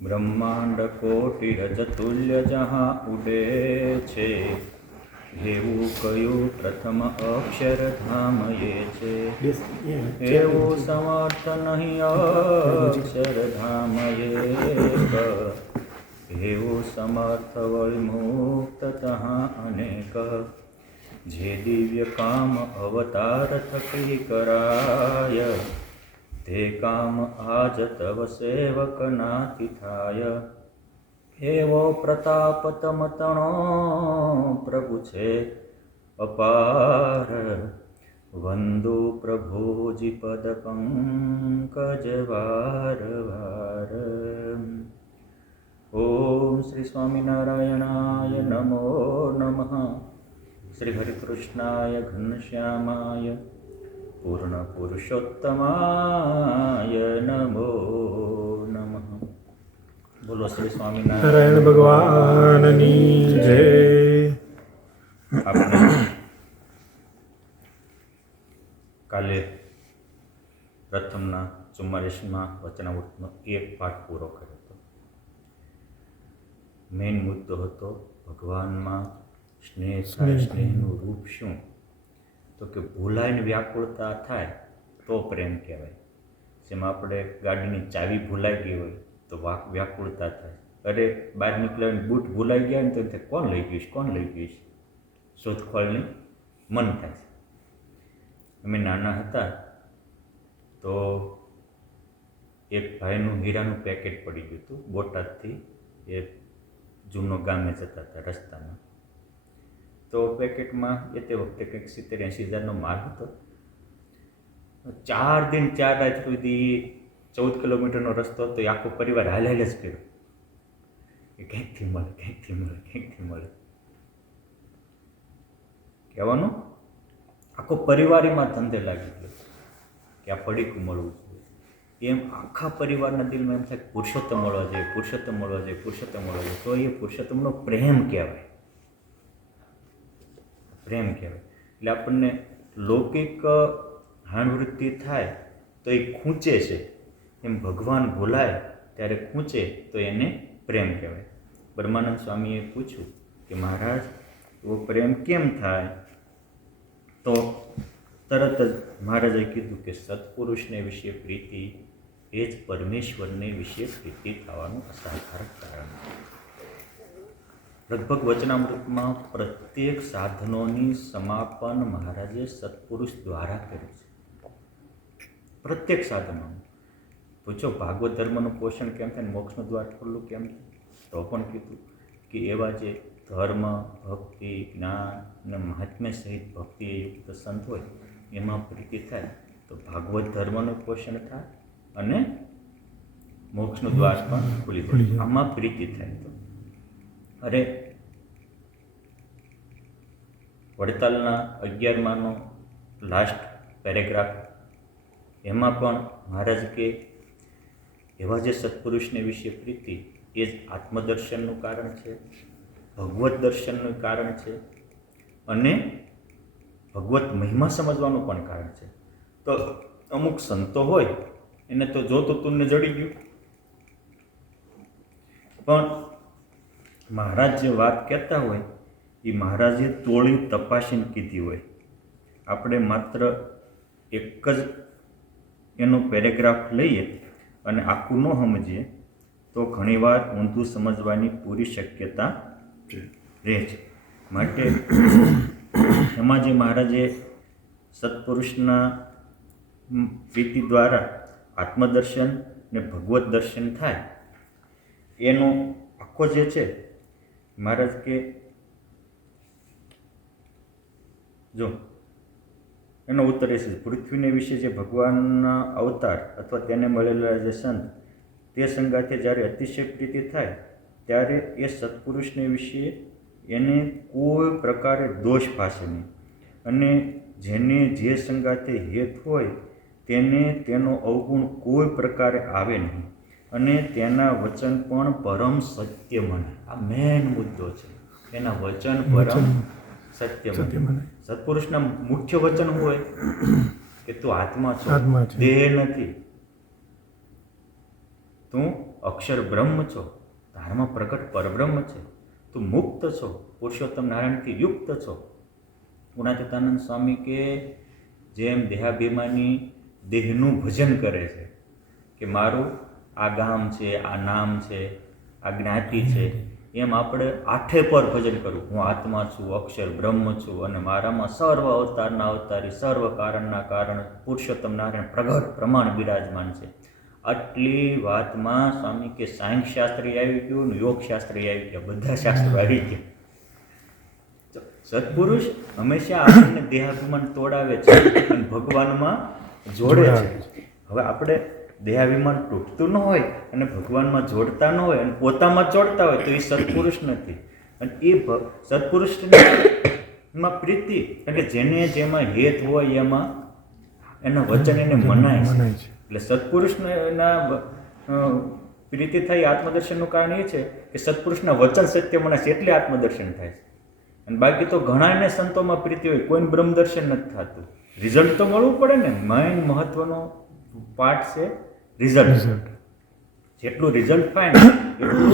બ્રહ્માંડ કોટી રજતુલ્ય જહાં ઉડે છે, એવું કયું પ્રથમ અક્ષરધામ એ છે, એવું સમર્થ નહીં અક્ષરધામ એક, એવું સમર્થ વળી મુક્ત તહાં અનેક, જે દિવ્ય કામ અવતાર થકી કરાય, તે કામ આજ તવ સેવક નાથી થાય, એવો પ્રતાપ તમ તણો પ્રભુ છે અપાર, વંદુ પ્રભુજી પદ પંકજ વાર વાર. ઓમ શ્રી સ્વામિનારાયણાય નમો નમઃ. શ્રી હરિકૃષ્ણાય ઘનશ્યામાય પૂર્ણ પુરુષોત્તમાય નમો નમઃ. બોલો શ્રી સ્વામિનારાયણ ભગવાનની જય. આપણે કાલે પ્રથમના 44મા વચનામૃતનો એક પાઠ પૂરો કર્યો હતો. મેઇન મુદ્દો હતો ભગવાનમાં સ્નેહ થાય, સ્નેહનું રૂપ શું? તો કે ભૂલાઈને વ્યાકુળતા થાય તો પ્રેમ કહેવાય. જેમાં આપણે ગાડીની ચાવી ભૂલાઈ ગઈ હોય તો વ્યાકુળતા થાય. અરે બહાર નીકળ્યા બૂટ ભૂલાઈ ગયા ને તો કોણ લઈ ગયું છે, કોણ લઈ ગયું છે, શોધખોળની મન થાય છે. અમે નાના હતા તો એક ભાઈનું હીરાનું પેકેટ પડી ગયું હતું બોટાદથી એ જૂનો ગામે જતા હતા રસ્તામાં. તો પેકેટમાં એ તે વખતે કંઈક 70-80 હજારનો માલ હતો. 4 દિન 4 રાત સુધી 14 કિલોમીટરનો રસ્તો હતો. એ આખો પરિવાર હાલ જ કર્યો કે ક્યાંકથી મળે, ક્યાંકથી મળે, ક્યાંકથી મળે કહેવાનું. આખો પરિવાર એમાં ધંધે લાગી ગયો કે આ પડીકું મળવું જોઈએ. એમ આખા પરિવારના દિલમાં એમ થાય પુરુષોત્તમ મળવા જોઈએ, પુરુષોત્તમ મળવા જોઈએ, પુરુષોત્તમ મળવા જોઈએ. તો એ પુરુષોત્તમનો પ્રેમ કહેવાય, પ્રેમ કહેવાય. એટલે આપણને લૌકિક હાણવૃત્તિ થાય તો એ ખૂંચે છે, એમ ભગવાન બોલાય ત્યારે ખૂંચે તો એને પ્રેમ કહેવાય. બ્રહ્માનંદ સ્વામીએ પૂછ્યું કે મહારાજ એવો પ્રેમ કેમ થાય? તો તરત જ મહારાજે કીધું કે સત્પુરુષને વિશે પ્રીતિ એ જ પરમેશ્વરને વિશે પ્રીતિ થવાનું અસાધારણ કારણ. લગભગ વચનામૃતમાં પ્રત્યેક સાધનોની સમાપન મહારાજે સત્પુરુષ દ્વારા કર્યું છે. પ્રત્યેક સાધનોનું પૂછો ભાગવત ધર્મનું પોષણ કેમ થાય, મોક્ષનું દ્વાર ખુલ્લું કેમ થાય? તો પણ કીધું કે એવા જે ધર્મ, ભક્તિ, જ્ઞાન અને મહાત્મ્ય સહિત ભક્તિયુક્ત સંત હોય એમાં પ્રીતિ થાય તો ભાગવત ધર્મનું પોષણ થાય અને મોક્ષનું દ્વાર પણ ખુલી જાય. આમાં પ્રીતિ થાય તો અરે વડતાલના 11માનો લાસ્ટ પેરેગ્રાફ એમાં પણ મહારાજ કે એવા જે સત્પુરુષને વિશે પ્રીતિ એ જ આત્મદર્શનનું કારણ છે, ભગવત દર્શનનું કારણ છે અને ભગવત મહિમા સમજવાનું પણ કારણ છે. તો અમુક સંતો હોય એને તો જો તો તુમને જડી ગયું, પણ મહારાજ જે વાત કહેતા હોય એ મહારાજે તોળી તપાસીને કીધી હોય. આપણે માત્ર એક જ એનો પેરેગ્રાફ લઈએ અને આખું ન સમજીએ તો ઘણીવાર ઊંધું સમજવાની પૂરી શક્યતા રહે છે. માટે એમાં જે મહારાજે સત્પુરુષના પ્રીતિ દ્વારા આત્મદર્શન ને ભગવત દર્શન થાય એનો આખો જે છે મહારાજ કે જો એનો ઉત્તર એ છે પૃથ્વીને વિશે જે ભગવાનના અવતાર અથવા તેને મળેલા જે સંત તે સંગાથે જ્યારે અતિશય પ્રીતિ થાય ત્યારે એ સત્પુરુષને વિશે એને કોઈ પ્રકારે દોષ ભાસે નહીં અને જેને જે સંગાથે હેત હોય તેને તેનો અવગુણ કોઈ પ્રકારે આવે નહીં અને તેના વચન પણ પરમ સત્ય મને. આ મેન મુદ્દો છે, એના વચન પરમ સત્ય મને. સત્પુરુષના મુખ્ય વચન હોય કે તું આત્મા છો, દેહ નથી, તું અક્ષર બ્રહ્મ છો, તારામાં પ્રગટ પરબ્રહ્મ છે, તું મુક્ત છો, પુરુષોત્તમ નારાયણથી યુક્ત છો. ગુણાતીતાનંદ સ્વામી કે જેમ દેહાભિમાની દેહનું ભજન કરે છે કે મારું આ ગામ છે, આ નામ છે, આ જ્ઞાતિ છે, એમ આપણે આઠે પર ભજન કરવું. હું આત્મા છું, અક્ષર બ્રહ્મ છું અને મારામાં સર્વ અવતારના અવતારી, સર્વ કારણના કારણ પુરુષોત્તમ નારાયણ પ્રગટ પ્રમાણ બિરાજમાન છે. આટલી વાતમાં સ્વામી કે સાયન્સ શાસ્ત્રી આવી ગયું ને યોગ શાસ્ત્રી આવી ગયા, બધા શાસ્ત્રો આવી ગયા. સત્પુરુષ હંમેશા આપણને દેહાભિમાન તોડાવે છે અને ભગવાનમાં જોડે છે. હવે આપણે દેહાભિમાન તૂટતું ન હોય અને ભગવાનમાં જોડતા ન હોય અને પોતામાં જોડતા હોય તો એ સત્પુરુષ નથી. અને એ સત્પુરુષમાં પ્રીતિ એટલે જેને જેમાં હેત હોય એમાં એના વચન એને મનાય છે. એટલે સત્પુરુષના પ્રીતિ થઈ આત્મદર્શનનું કારણ એ છે કે સત્પુરુષના વચન સત્ય મનાય છે એટલે આત્મદર્શન થાય છે. અને બાકી તો ઘણાને સંતોમાં પ્રીતિ હોય, કોઈને બ્રહ્મદર્શન નથી થતું. રિઝલ્ટ તો મળવું પડે ને. મેઇન મહત્વનો પાર્ટ છે રિઝલ્ટ. જેટલું રિઝલ્ટ થાય ને એટલું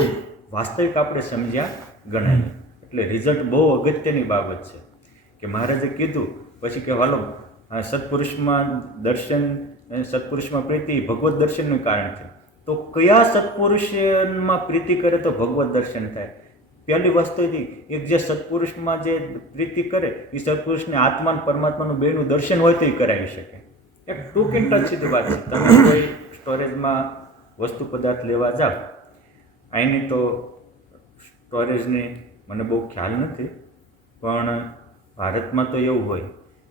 વાસ્તવિક આપણે સમજ્યા ગણાય. એટલે રિઝલ્ટ બહુ અગત્યની બાબત છે કે મહારાજે કીધું પછી કે હાલો સત્પુરુષમાં દર્શન, સત્પુરુષમાં પ્રીતિ ભગવત દર્શનનું કારણ છે. તો કયા સત્પુરુષમાં પ્રીતિ કરે તો ભગવત દર્શન થાય? પહેલી વસ્તુ એક જે સત્પુરુષમાં જે પ્રીતિ કરે એ સત્પુરુષને આત્મા અને પરમાત્માનું બેનું દર્શન હોય તો એ કરાવી શકે. એક ટૂંક એન્ડ ટચ સીધી વાત છે. તમે કોઈ સ્ટોરેજમાં વસ્તુ પદાર્થ લેવા જાઓ, અહીંની તો સ્ટોરેજની મને બહુ ખ્યાલ નથી, પણ ભારતમાં તો એવું હોય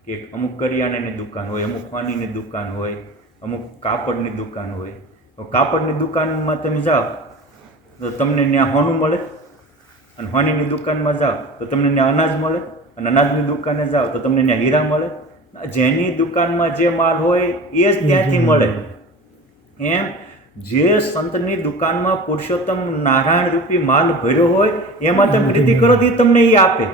કે અમુક કરિયાણાની દુકાન હોય, અમુક પાણીની દુકાન હોય, અમુક કાપડની દુકાન હોય. તો કાપડની દુકાનમાં તમે જાઓ તો તમને ત્યાં હોનું મળે, અને હોનીની દુકાનમાં જાઓ તો તમને ત્યાં અનાજ મળે, અને અનાજની દુકાને જાઓ તો તમને ત્યાં હીરા મળે. જેની દુકાનમાં જે માલ હોય એ જ ત્યાંથી મળે. એમ જે સંતની દુકાનમાં પુરુષોત્તમ નારાયણ રૂપી માલ ભર્યો હોય એમાં તમે પ્રીતિ કરો તો એ તમને એ આપે.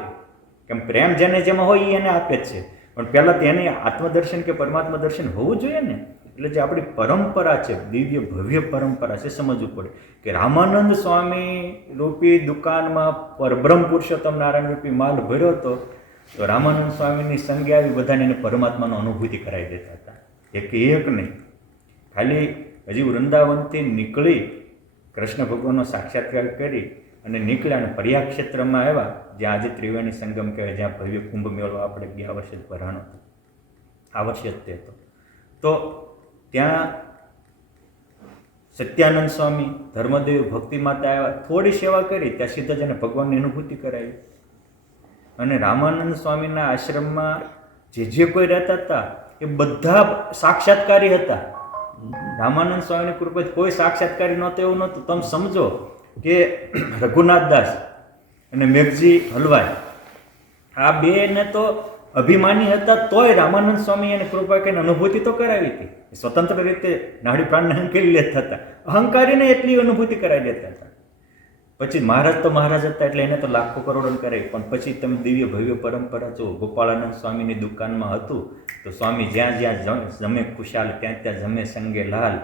કેમ પ્રેમ જેને જેમાં હોય એ એને આપે જ છે. પણ પહેલાં તેને આત્મદર્શન કે પરમાત્મા દર્શન હોવું જોઈએ ને. એટલે જે આપણી પરંપરા છે, દિવ્ય ભવ્ય પરંપરા છે, સમજવું પડે કે રામાનંદ સ્વામી રૂપી દુકાનમાં પરબ્રહ્મ પુરુષોત્તમ નારાયણ રૂપી માલ ભર્યો હતો તો રામાનંદ સ્વામીની સંગે આવી બધાને એને પરમાત્માનો અનુભૂતિ કરાવી દેતા હતા. એક નહીં, ખાલી હજી વૃંદાવનથી નીકળી કૃષ્ણ ભગવાનનો સાક્ષાત્કાર કરી અને નીકળ્યા અને પર્યા ક્ષેત્રમાં આવ્યા, જ્યાં આજે ત્રિવેણી સંગમ કહેવાય, જ્યાં ભવ્ય કુંભ મેળો આપણે ગયા વર્ષે જ ભરાણો હતો, આ વર્ષે જ તે હતો. તો ત્યાં સત્યાનંદ સ્વામી, ધર્મદેવ, ભક્તિ માતા આવ્યા, થોડી સેવા કરી, ત્યાં સીધા જ એને ભગવાનની અનુભૂતિ કરાવી. અને રામાનંદ સ્વામીના આશ્રમમાં જે કોઈ રહેતા હતા એ બધા સાક્ષાત્કારી હતા. રામાનંદ સ્વામીની કૃપાથી કોઈ સાક્ષાત્કારી નહોતો એવું નહોતું. તમે સમજો કે રઘુનાથદાસ અને મેઘજી હલવાઈ આ બેને તો અભિમાની હતા, તોય રામાનંદ સ્વામી એને કૃપા કરીને અનુભૂતિ તો કરાવી હતી. સ્વતંત્ર રીતે નાડી પ્રાણને હંકેલી લેતા હતા, અહંકારીને એટલી અનુભૂતિ કરાવી દેતા હતા. પછી મહારાજ તો મહારાજ હતા એટલે એને તો લાખો કરોડો કરાવી. પણ પછી તમે દિવ્ય ભવ્ય પરંપરા જો ગોપાળાનંદ સ્વામીની દુકાનમાં હતું તો સ્વામી જ્યાં જ્યાં જમે ખુશાલ ત્યાં ત્યાં જમે સંગે લાલ,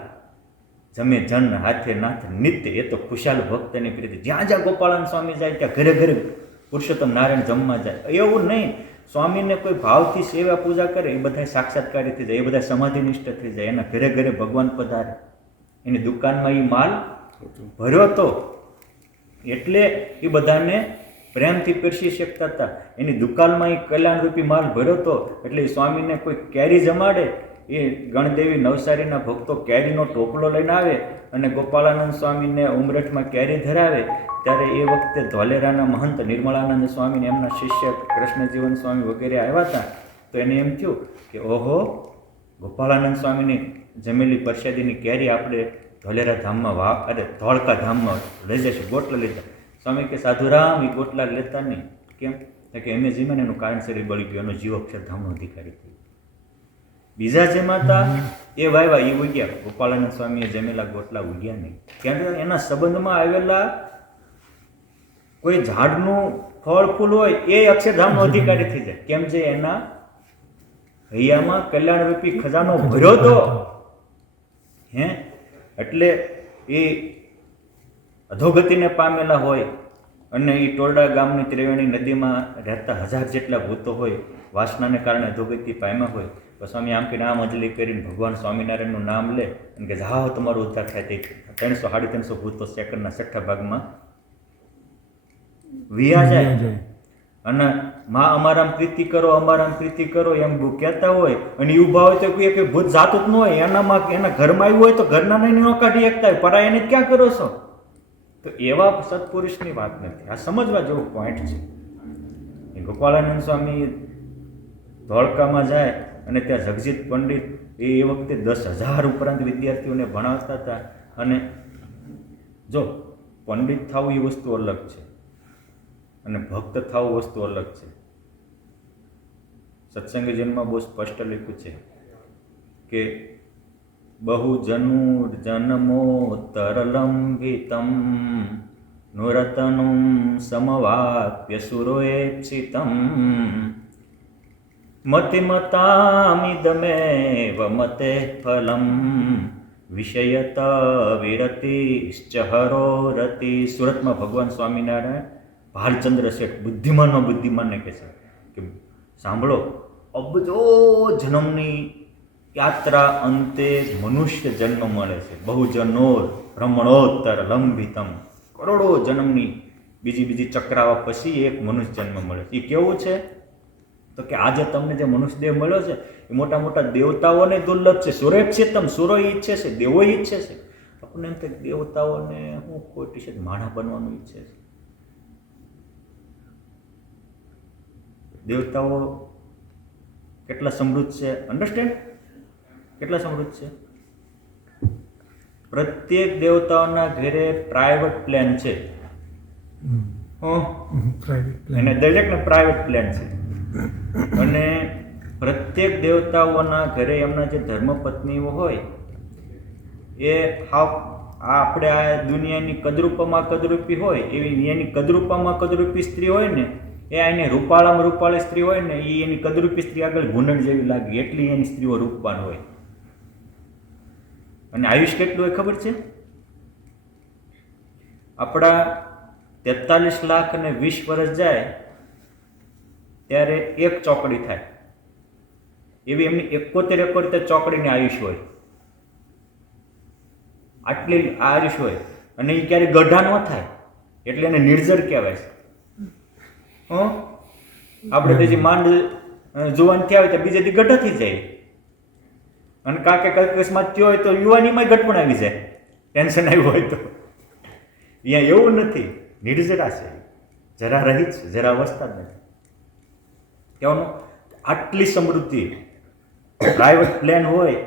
જમે જન હાથે નાથ નિત્ય. એ તો ખુશાલ ભક્તની પ્રીતિ. જ્યાં જ્યાં ગોપાળાનંદ સ્વામી જાય ત્યાં ઘરે ઘરે પુરુષોત્તમ નારાયણ જમવા જાય. એવું નહીં, સ્વામીને કોઈ ભાવથી સેવા પૂજા કરે એ બધા સાક્ષાત્કારી થઈ જાય, એ બધા સમાધિનિષ્ઠ થઈ જાય, એના ઘરે ઘરે ભગવાન પધારે. એની દુકાનમાં એ માલ ભર્યો હતો એટલે એ બધાને પ્રેમથી પીરસી શકતા હતા. એની દુકાનમાં એ કલ્યાણરૂપી માલ ભર્યો હતો એટલે એ સ્વામીને કોઈ કેરી જમાડે, એ ગણદેવી નવસારીના ભક્તો કેરીનો ટોપલો લઈને આવે અને ગોપાળાનંદ સ્વામીને ઉમરઠમાં કેરી ધરાવે ત્યારે એ વખતે ધોલેરાના મહંત નિર્મળાનંદ સ્વામીને એમના શિષ્ય કૃષ્ણજીવન સ્વામી વગેરે આવ્યા હતા. તો એને એમ થયું કે ઓહો, ગોપાળાનંદ સ્વામીની જમેલી પ્રસાદીની કેરી આપણે ધોલેરા ધામમાં ધોળકા ધામમાં લઈ જશે. ગોટલા લીધા. સ્વામી કે સાધુરામ એ ગોટલા લેતા નહીં. કેમ કે એમ જીવન એનું કારણસર એ બળી ગયો, એનો જીવ અક્ષરધામનો અધિકારી થયો. બીજા જેમાં હતા એ વાયવા એ ઉગ્યા, ગોપાળાનંદ સ્વામીએ જમેલા ગોટલા ઉગ્યા નહીં. કેમ કે એના સંબંધમાં આવેલા કોઈ ઝાડનું ફળ ફૂલ હોય એ અક્ષરધામનો અધિકારી થઈ જાય. કેમ જે એના હૈયામાં કલ્યાણરૂપી ખજાનો ભર્યો હતો. એટલે એ અધોગતિને પામેલા હોય અને એ ટોરડા ગામની ત્રિવેણી નદીમાં રહેતા 1000 જેટલા ભૂતો હોય, વાસનાને કારણે અધોગતિ પામ્યા હોય, તો સ્વામી આમ કરીને આમ અજલી કરીને ભગવાન સ્વામિનારાયણનું નામ લે અને કે જાઓ તમારું ઉદ્ધાર થાય. તે 300-350 ભૂતો સેકન્ડના 6ઠ્ઠા ભાગમાં વિયા જાય અને માં અમારામ પ્રીતિ કરો, અમારામ પ્રીતિ કરો એમ કહેતા હોય અને એ ઊભા હોય તો કોઈ કે ભૂત જાતું જ ન હોય, એના ઘરમાં આવ્યું હોય તો ઘરના નહીં ન કાઢી શકતા હોય, પરાયાને ક્યાં કરો છો? તો એવા સત્પુરુષની વાત નથી. આ સમજવા જેવો પોઈન્ટ છે. ગોપાળાનંદ સ્વામી ધોળકામાં જાય અને ત્યાં જગજીત પંડિત એ વખતે 10,000 ઉપરાંત વિદ્યાર્થીઓને ભણાવતા હતા. અને જો પંડિત થવું એ વસ્તુ અલગ છે અને ભક્ત થવું વસ્તુ અલગ છે. સત્સંગ જન્મમાં બહુ સ્પષ્ટ લખ્યું છે કે બહુ જન્મોત્તરલંબિતમ નુરતનું સમવાપ્ય સુરોએક્ષિતમ મતિમતામિદમેવ મતે ફલમ વિષયત વિરતિશ્ચ હરોરતિ. સુરતમાં ભગવાન સ્વામિનારાયણ ભાલચંદ્ર શેઠ બુદ્ધિમાનનો બુદ્ધિમાનને કહે છે કે સાંભળો, અબજો જન્મની યાત્રા અંતે મનુષ્ય જન્મ મળે છે. બહુ જનોર ભ્રમણોત્તર લંબિતમ, કરોડો જન્મની બીજી ચક્રાવા પછી એક મનુષ્ય જન્મ મળે છે. એ કેવું છે? તો કે આજે તમને જે મનુષ્ય દેહ મળ્યો છે એ મોટા મોટા દેવતાઓને દુર્લભ છે. સુરેક્ષિતમ, સુરો ઈચ્છે છે, દેવો ઈચ્છે છે. આપણને એમ થાય દેવતાઓને હું ખોટી છે, માણા બનવાનું ઈચ્છે છે. દેવતાઓ કેટલા સમૃદ્ધ છે, અન્ડરસ્ટેન્ડ? કેટલા સમૃદ્ધ છે? પ્રત્યેક દેવતાઓના ઘરે પ્રાઇવેટ પ્લેન છે. અને દરેકને પ્રાઇવેટ પ્લેન છે. અને પ્રત્યેક દેવતાઓના ઘરે એમના જે ધર્મપત્નીઓ હોય એ આપણે આ દુનિયાની કદરૂપામાં કદરૂપી હોય એવી એની કદરૂપામાં કદરૂપી સ્ત્રી હોય ને, એ એની રૂપાળામાં રૂપાળી સ્ત્રી હોય ને, એ એની કદરૂપી સ્ત્રી આગળ ગુંડણ જેવી લાગે, એટલી એની સ્ત્રીઓ રૂપવાન હોય. અને આયુષ કેટલું હોય ખબર છે? આપણા 43 લાખ અને 20 વર્ષ જાય ત્યારે એક ચોકડી થાય, એવી એમની 71 ચોકડીની આયુષ હોય. આટલી આયુષ હોય અને એ ક્યારેય ગઢા ન થાય એટલે એને નિર્જર કહેવાય છે. આપણે તો જે માંડ જુવાન થયા હોય તો બીજે દી ગઢા થઈ જાય, અને કાકે અકસ્માત થયો હોય તો યુવાનીમાં ગઢ પણ આવી જાય, ટેન્શન આવ્યું હોય તો. અહીંયા એવું નથી, નિર્જરા છે, જરા રહિત છે, જરા અવસ્થા જ નથી. કહેવાનું આટલી સમૃદ્ધિ, પ્રાઇવેટ પ્લેન હોય,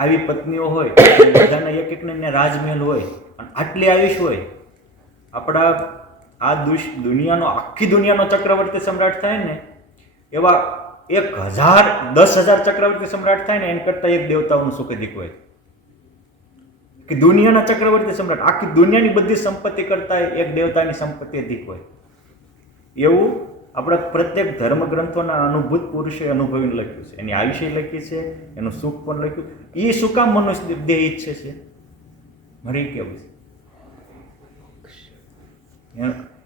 આવી પત્નીઓ હોય, બધાના એક એકને રાજમહેલ હોય, અને આટલી આયુષ હોય. આપણા આ દુનિયાનો, આખી દુનિયાનો ચક્રવર્તી સમ્રાટ થાય ને એવા 10,000 ચક્રવર્તી સમ્રાટ થાય ને એના કરતાં એક દેવતાઓનું સુખ અધિક હોય. કે દુનિયાના ચક્રવર્તી સમ્રાટ આખી દુનિયાની બધી સંપત્તિ કરતા એક દેવતાની સંપત્તિ અધિક હોય. એવું આપણા પ્રત્યેક ધર્મ ગ્રંથોના અનુભૂત પુરુષે અનુભવીને લખ્યું છે. એની આયુષ્ય લખી છે, એનું સુખ પણ લખ્યું. એ શું કામ મનુષ્ય દેહ ઈચ્છે છે? મારે કેવું છે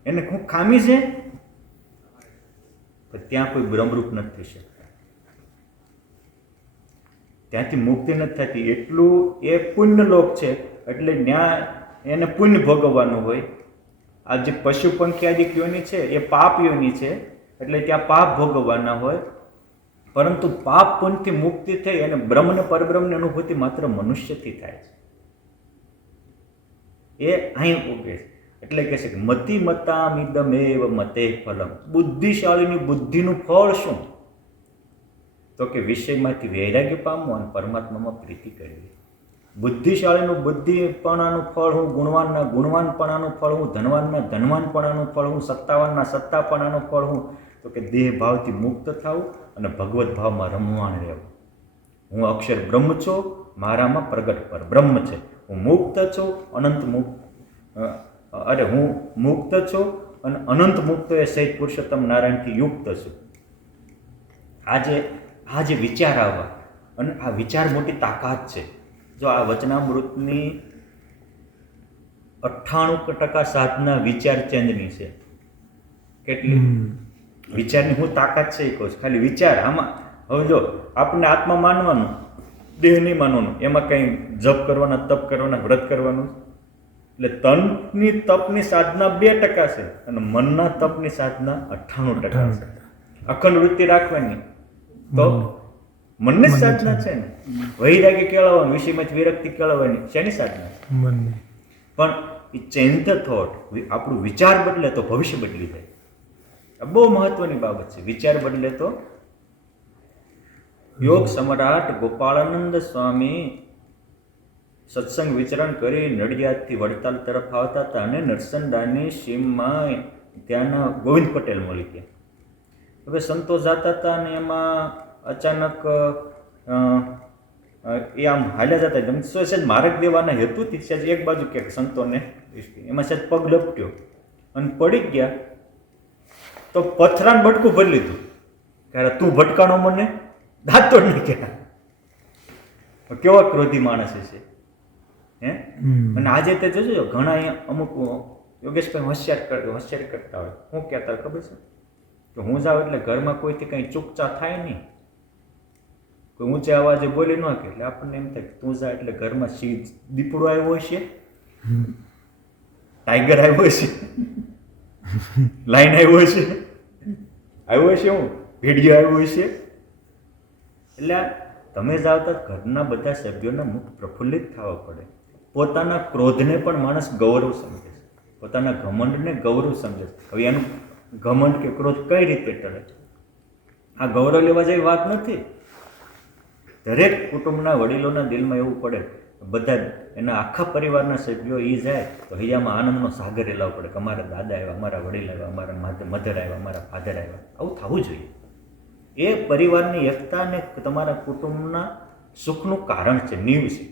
એને શું ખામી છે? ત્યાં કોઈ બ્રહ્મરૂપ નથી થઈ શકતા, ત્યાંથી મુક્તિ નથી થતી. એટલું એ પુણ્ય લોક છે એટલે ત્યાં એને પુણ્ય ભોગવવાનું હોય. આ જે પશુ પંખી આદિ યોની છે એ પાપ યોની છે એટલે ત્યાં પાપ ભોગવવાના હોય. પરંતુ પાપ પુણ્યથી મુક્તિ થઈ અને બ્રહ્મને પરબ્રહ્મની અનુભૂતિ માત્ર મનુષ્યથી થાય છે. એ અહીં ઉગે છે. એટલે કહે છે કે મતિ મતામિદમેવ મતે ફલમ. બુદ્ધિશાળીની બુદ્ધિનું ફળ શું? તો કે વિષયમાંથી વૈરાગ્ય પામવું અને પરમાત્મામાં પ્રીતિ કરવી. બુદ્ધિશાળીનું બુદ્ધિપણાનું ફળ હું, ગુણવાનના ગુણવાનપણાનું ફળ હું, ધનવાનના ધનવાનપણાનું ફળ હું, સત્તાવાનના સત્તાપણાનું ફળ હું. તો કે દેહ ભાવથી મુક્ત થવું અને ભગવત ભાવમાં રમવાણ રહેવું. હું અક્ષર બ્રહ્મ છું, મારામાં પ્રગટ પર બ્રહ્મ છે. હું મુક્ત છું, અનંત મુક્ત હું મુક્ત છું અને અનંત મુક્ત એ સહિત પુરુષોત્તમ નારાયણથી યુક્ત છું. આ જે વિચાર આવવા, અને આ વિચાર મોટી તાકાત છે. જો આ વચનામૃતની 98% સાધના વિચાર ચેન્જની છે. કેટલી વિચારની હું તાકાત છે એ કહું છું. ખાલી વિચાર આમાં હવે જો આપણને આત્મા માનવાનું, દેહ નહીં માનવાનું, એમાં કંઈ જપ કરવાના, તપ કરવાના, વ્રત કરવાનું. એટલે તનની તપની સાધના 2% છે અને મનના તપની સાધના 98% છે. અખંડ વૃત્તિ રાખવાની તો મનની જ સાધના છે ને. વૈરાગ્ય કેળવવાનું, વિષયમાંથી વિરક્તિ કેળવવાની શેની સાધના છે? મનની. પણ એ ચેન્જ ધ થોટ, આપણું વિચાર બદલે તો ભવિષ્ય બદલી જાય. આ બહુ મહત્વની બાબત છે. વિચાર બદલે તો. યોગ સમ્રાટ ગોપાળાનંદ સ્વામી સત્સંગ વિચરણ કરી નડિયાદથી વડતાલ તરફ આવતા હતા અને નરસંડાની સીમમાં ત્યાંના ગોવિંદ પટેલ મળી ગયા. હવે સંતો જતા હતા અને એમાં અચાનક એ આમ હાલ્યા જતા એમ સહેજ માર્ગ દેવાના હેતુથી સહેજ એક બાજુ ક્યાંક સંતોને એમાં સહેજ પગ લપટ્યો અને પડી ગયા. તો પથરાને બટકું ભરી લીધું. ત્યારે તું ભટકાણો મને દાંત તોડ નીકળ્યા. કેવા ક્રોધી માણસ છે હે. અને આજે તે જોજો ઘણા અહીંયા અમુક યોગેશભાઈ હોશિયાર કરતા હોય. શું કહેતા ખબર છે કે હું જાઉં એટલે ઘરમાં કોઈથી કંઈ ચૂકચા થાય નહીં, કોઈ ઊંચા અવાજે બોલી ન કે એટલે આપણને એમ થાય કે તું જા એટલે ઘરમાં દીપડો આવ્યો હશે, ટાઈગર આવ્યો હશે, લાઈન આવ્યો હશે, હું ભેડિયો આવ્યો હશે. એટલે તમે જાઓ તો ઘરના બધા સભ્યોના મુખ પ્રફુલ્લિત થવા પડે. પોતાના ક્રોધને પણ માણસ ગૌરવ સમજે છે, પોતાના ઘમંડને ગૌરવ સમજે છે. હવે એનું ઘમંડ કે ક્રોધ કઈ રીતે ટળે? આ ગૌરવ લેવા જેવી વાત નથી. દરેક કુટુંબના વડીલોના દિલમાં એવું પડે, બધા એના આખા પરિવારના સભ્યો એ જાય તો હૈયામાં આનંદનો સાગર લાવવો પડે કે અમારા દાદા આવ્યા, અમારા વડીલ આવ્યા, અમારા મધર આવ્યા, અમારા ફાધર આવ્યા. આવું થવું જોઈએ. એ પરિવારની એકતા ને તમારા કુટુંબના સુખનું કારણ છે, નીવ છે.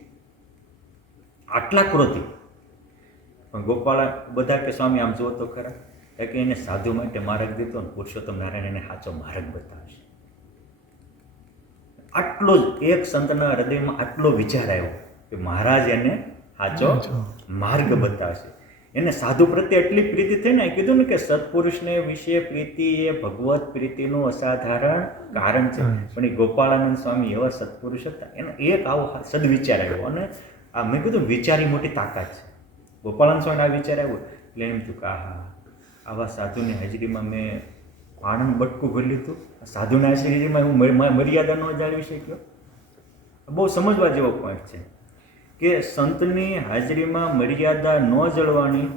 આટલા ક્રોધી પણ ગોપાળ બધા કે સ્વામી આમ જુઓ તો ખરા કે એને સાધુ માટે માર્ગ દીધો ને પુરુષોત્તમ નારાયણ એને સાચો માર્ગ બતાવશે. આટલો જ એક સંતના હૃદયમાં આટલો વિચાર આવ્યો કે મહારાજ એને સાચો માર્ગ બતાવશે. એને સાધુ પ્રત્યે એટલી પ્રીતિ થઈ ને, કીધું ને કે સત્પુરુષને વિશે પ્રીતિ એ ભગવત પ્રીતિનું અસાધારણ કારણ છે. પણ એ ગોપાળાનંદ સ્વામી એવા સત્પુરુષ હતા, એનો એક આવો સદવિચાર આવ્યો અને આ મેં કીધું વિચારી મોટી તાકાત છે. ગોપાળાનંદ સ્વામીને આ વિચાર આવ્યો એટલે એમ થયું કે આવા સાધુની હાજરીમાં મેં આનંદ બટકું ભરી લીધું. સાધુના હાજરીમાં હું મર્યાદા ન જાળવી શક્યો. બહુ સમજવા જેવો પોઈન્ટ છે કે સંતની હાજરીમાં મર્યાદા ન જળવાની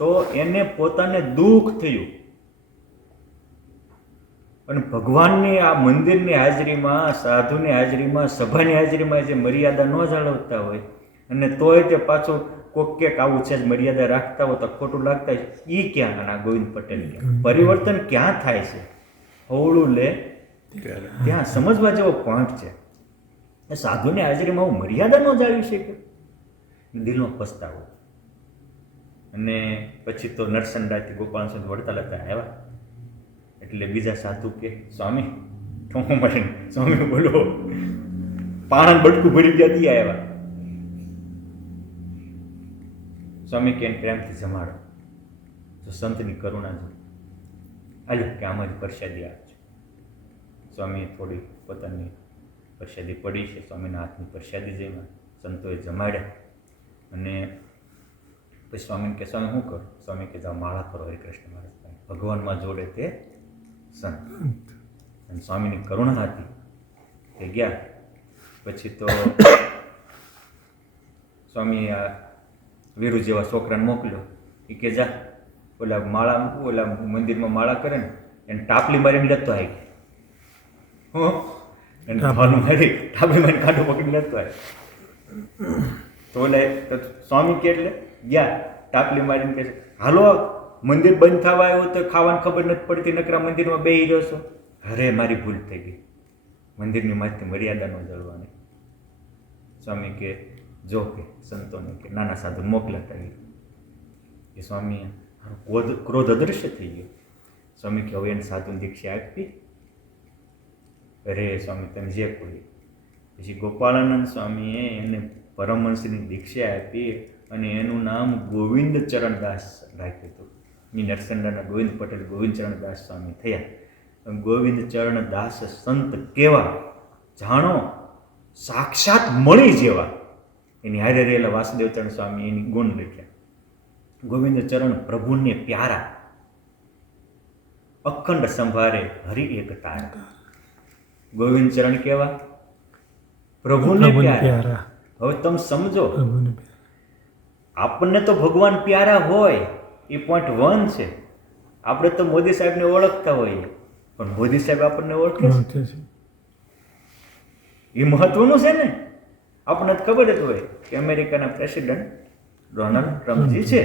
તો એને પોતાને દુઃખ થયું. અને ભગવાનની આ મંદિરની હાજરીમાં, સાધુની હાજરીમાં, સભાની હાજરીમાં જે મર્યાદા ન જાળવતા હોય અને તોય તે પાછું કોક કેક આવું છે જ મર્યાદા રાખતા હોય તો ખોટું લાગતા હોય, એ ક્યાં? અને આ ગોવિંદ પટેલ ક્યાં? પરિવર્તન ક્યાં થાય છે? હવળું લે ત્યાં સમજવા જેવો પોઈન્ટ છે. સાધુની હાજરીમાં હું મર્યાદા ન જાળવી શક્યો, દિલનો પસ્તાવો. અને પછી તો નરસંડાથી ગોપાલ સુધી વડતાલ હતા આવ્યા એટલે બીજા સાધુ કે સ્વામી ઠોંકો મારીને સ્વામી બોલો પાણાને બટકું ભરી ગયા દી આવ્યા. સ્વામી કે પ્રેમથી જમાડો, જો સંતની કરુણા જો આલ્યું કે આમાં જ પ્રસાદી આપજો. સ્વામીએ થોડી પોતાની પ્રસાદી પડી છે, સ્વામીના હાથની પ્રસાદી જેમાં સંતોએ જમાડ્યા. અને પછી સ્વામીને કે સ્વામી શું કરો? સ્વામી કે જાઓ માળા કરો હરિકૃષ્ણ મહારાજ, ભગવાનમાં જોડે તે સંત. અને સ્વામીની કરુણા હતી તે ગયા. પછી તો સ્વામી આ વીરુ જેવા છોકરાને મોકલ્યો. એ કે જા ઓલા મંદિરમાં માળા કરે ને એને ટાપલી મારીને લેતો આવી. હું એને ટાપલી મારીને કાઢો પકડી લેતો આવી. તો ઓલા સ્વામી કે એટલે ગયા ટાપલી મારીને કહે છે હાલો મંદિર બંધ થવા આવ્યું તો ખાવાની ખબર નથી પડતી, નકરા મંદિરમાં બેસી રહ્યો છો. અરે મારી ભૂલ થઈ ગઈ, મંદિરની માહિતી મર્યાદા ન જળવાની. સ્વામી કે જો કે સંતોને કે નાના સાધુ મોકલાતા એ સ્વામી ક્રોધ અદૃશ્ય થઈ ગયો. સ્વામી કે હવે એને સાધુની દીક્ષા આપી. અરે સ્વામી તમે જે કોઈ. પછી ગોપાળાનંદ સ્વામીએ એને પરમહંસની દીક્ષા આપી અને એનું નામ ગોવિંદ ચરણદાસ રાખ્યું હતું. મી નરસંડાના ગોવિંદ પટેલ ગોવિંદ ચરણદાસ સ્વામી થયા. ગોવિંદ ચરણદાસ સંત કેવા જાણો, સાક્ષાત મળી જેવા. એની હારે રહેલા વાસુદેવ ચરણ સ્વામી એની ગુણ લખ્યા. ગોવિંદ ચરણ પ્રભુને પ્યારા, અખંડ સંભારે હરિ એક તારા. ગોવિંદ ચરણ કેવા? પ્રભુને પ્યારા. હવે તમે સમજો, આપણને તો ભગવાન પ્યારા હોય એ પોઈન્ટ 1 છે. આપણે તો મોદી સાહેબને ઓળખતા હોઈએ, પણ મોદી સાહેબ આપણને ઓળખે છે? એ મહત્વનું છે ને. આપણને તો ખબર જ હોય કે અમેરિકાના પ્રેસિડેન્ટ ડોનાલ્ડ ટ્રમ્પજી છે.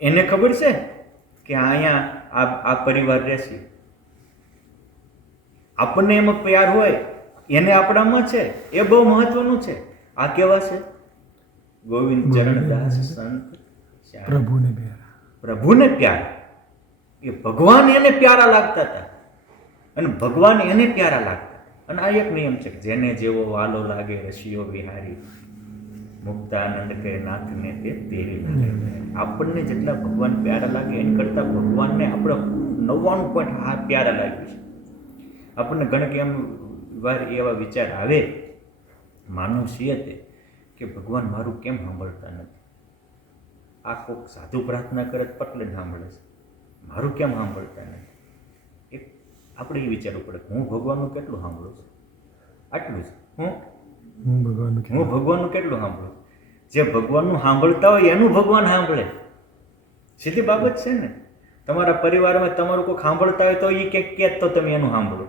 એને ખબર છે કે અહીંયા આ પરિવાર રહેશે. આપણને એમાં પ્યાર હોય, એને આપણામાં છે, એ બહુ મહત્વનું છે. આ કેવા છે? ગોવિંદ ચરણદાસ સંત પ્રભુને પ્યારા. પ્રભુને પ્યારા. એ ભગવાન એને પ્યારા લાગતા હતા અને ભગવાન એને પ્યારા લાગતા. અને આ એક નિયમ છે કે જેને જેવો વાલો લાગે રશિયો વિહારી, મુક્તાનંદ કહે નાથને તે તેરી લાગે. આપણને જેટલા ભગવાન પ્યારા લાગે એની કરતાં ભગવાનને આપણે 99.8 પ્યારા લાગ્યું છે. આપણને ઘણા એમ વાર એવા વિચાર આવે માનુષીયતે કે ભગવાન મારું કેમ સાંભળતા નથી? આ કોઈક સાધુ પ્રાર્થના કરે પટલે સાંભળે છે, મારું કેમ સાંભળતા નથી? એક આપણે એ વિચારવું પડે હું ભગવાનનું કેટલું સાંભળું છું? આટલું જ. હું ભગવાનનું કેટલું સાંભળું? જે ભગવાનનું સાંભળતા હોય એનું ભગવાન સાંભળે. સીધી બાબત છે ને. તમારા પરિવારમાં તમારું કોઈ સાંભળતા હોય તો એ ક્યાંક કહે તો તમે એનું સાંભળો.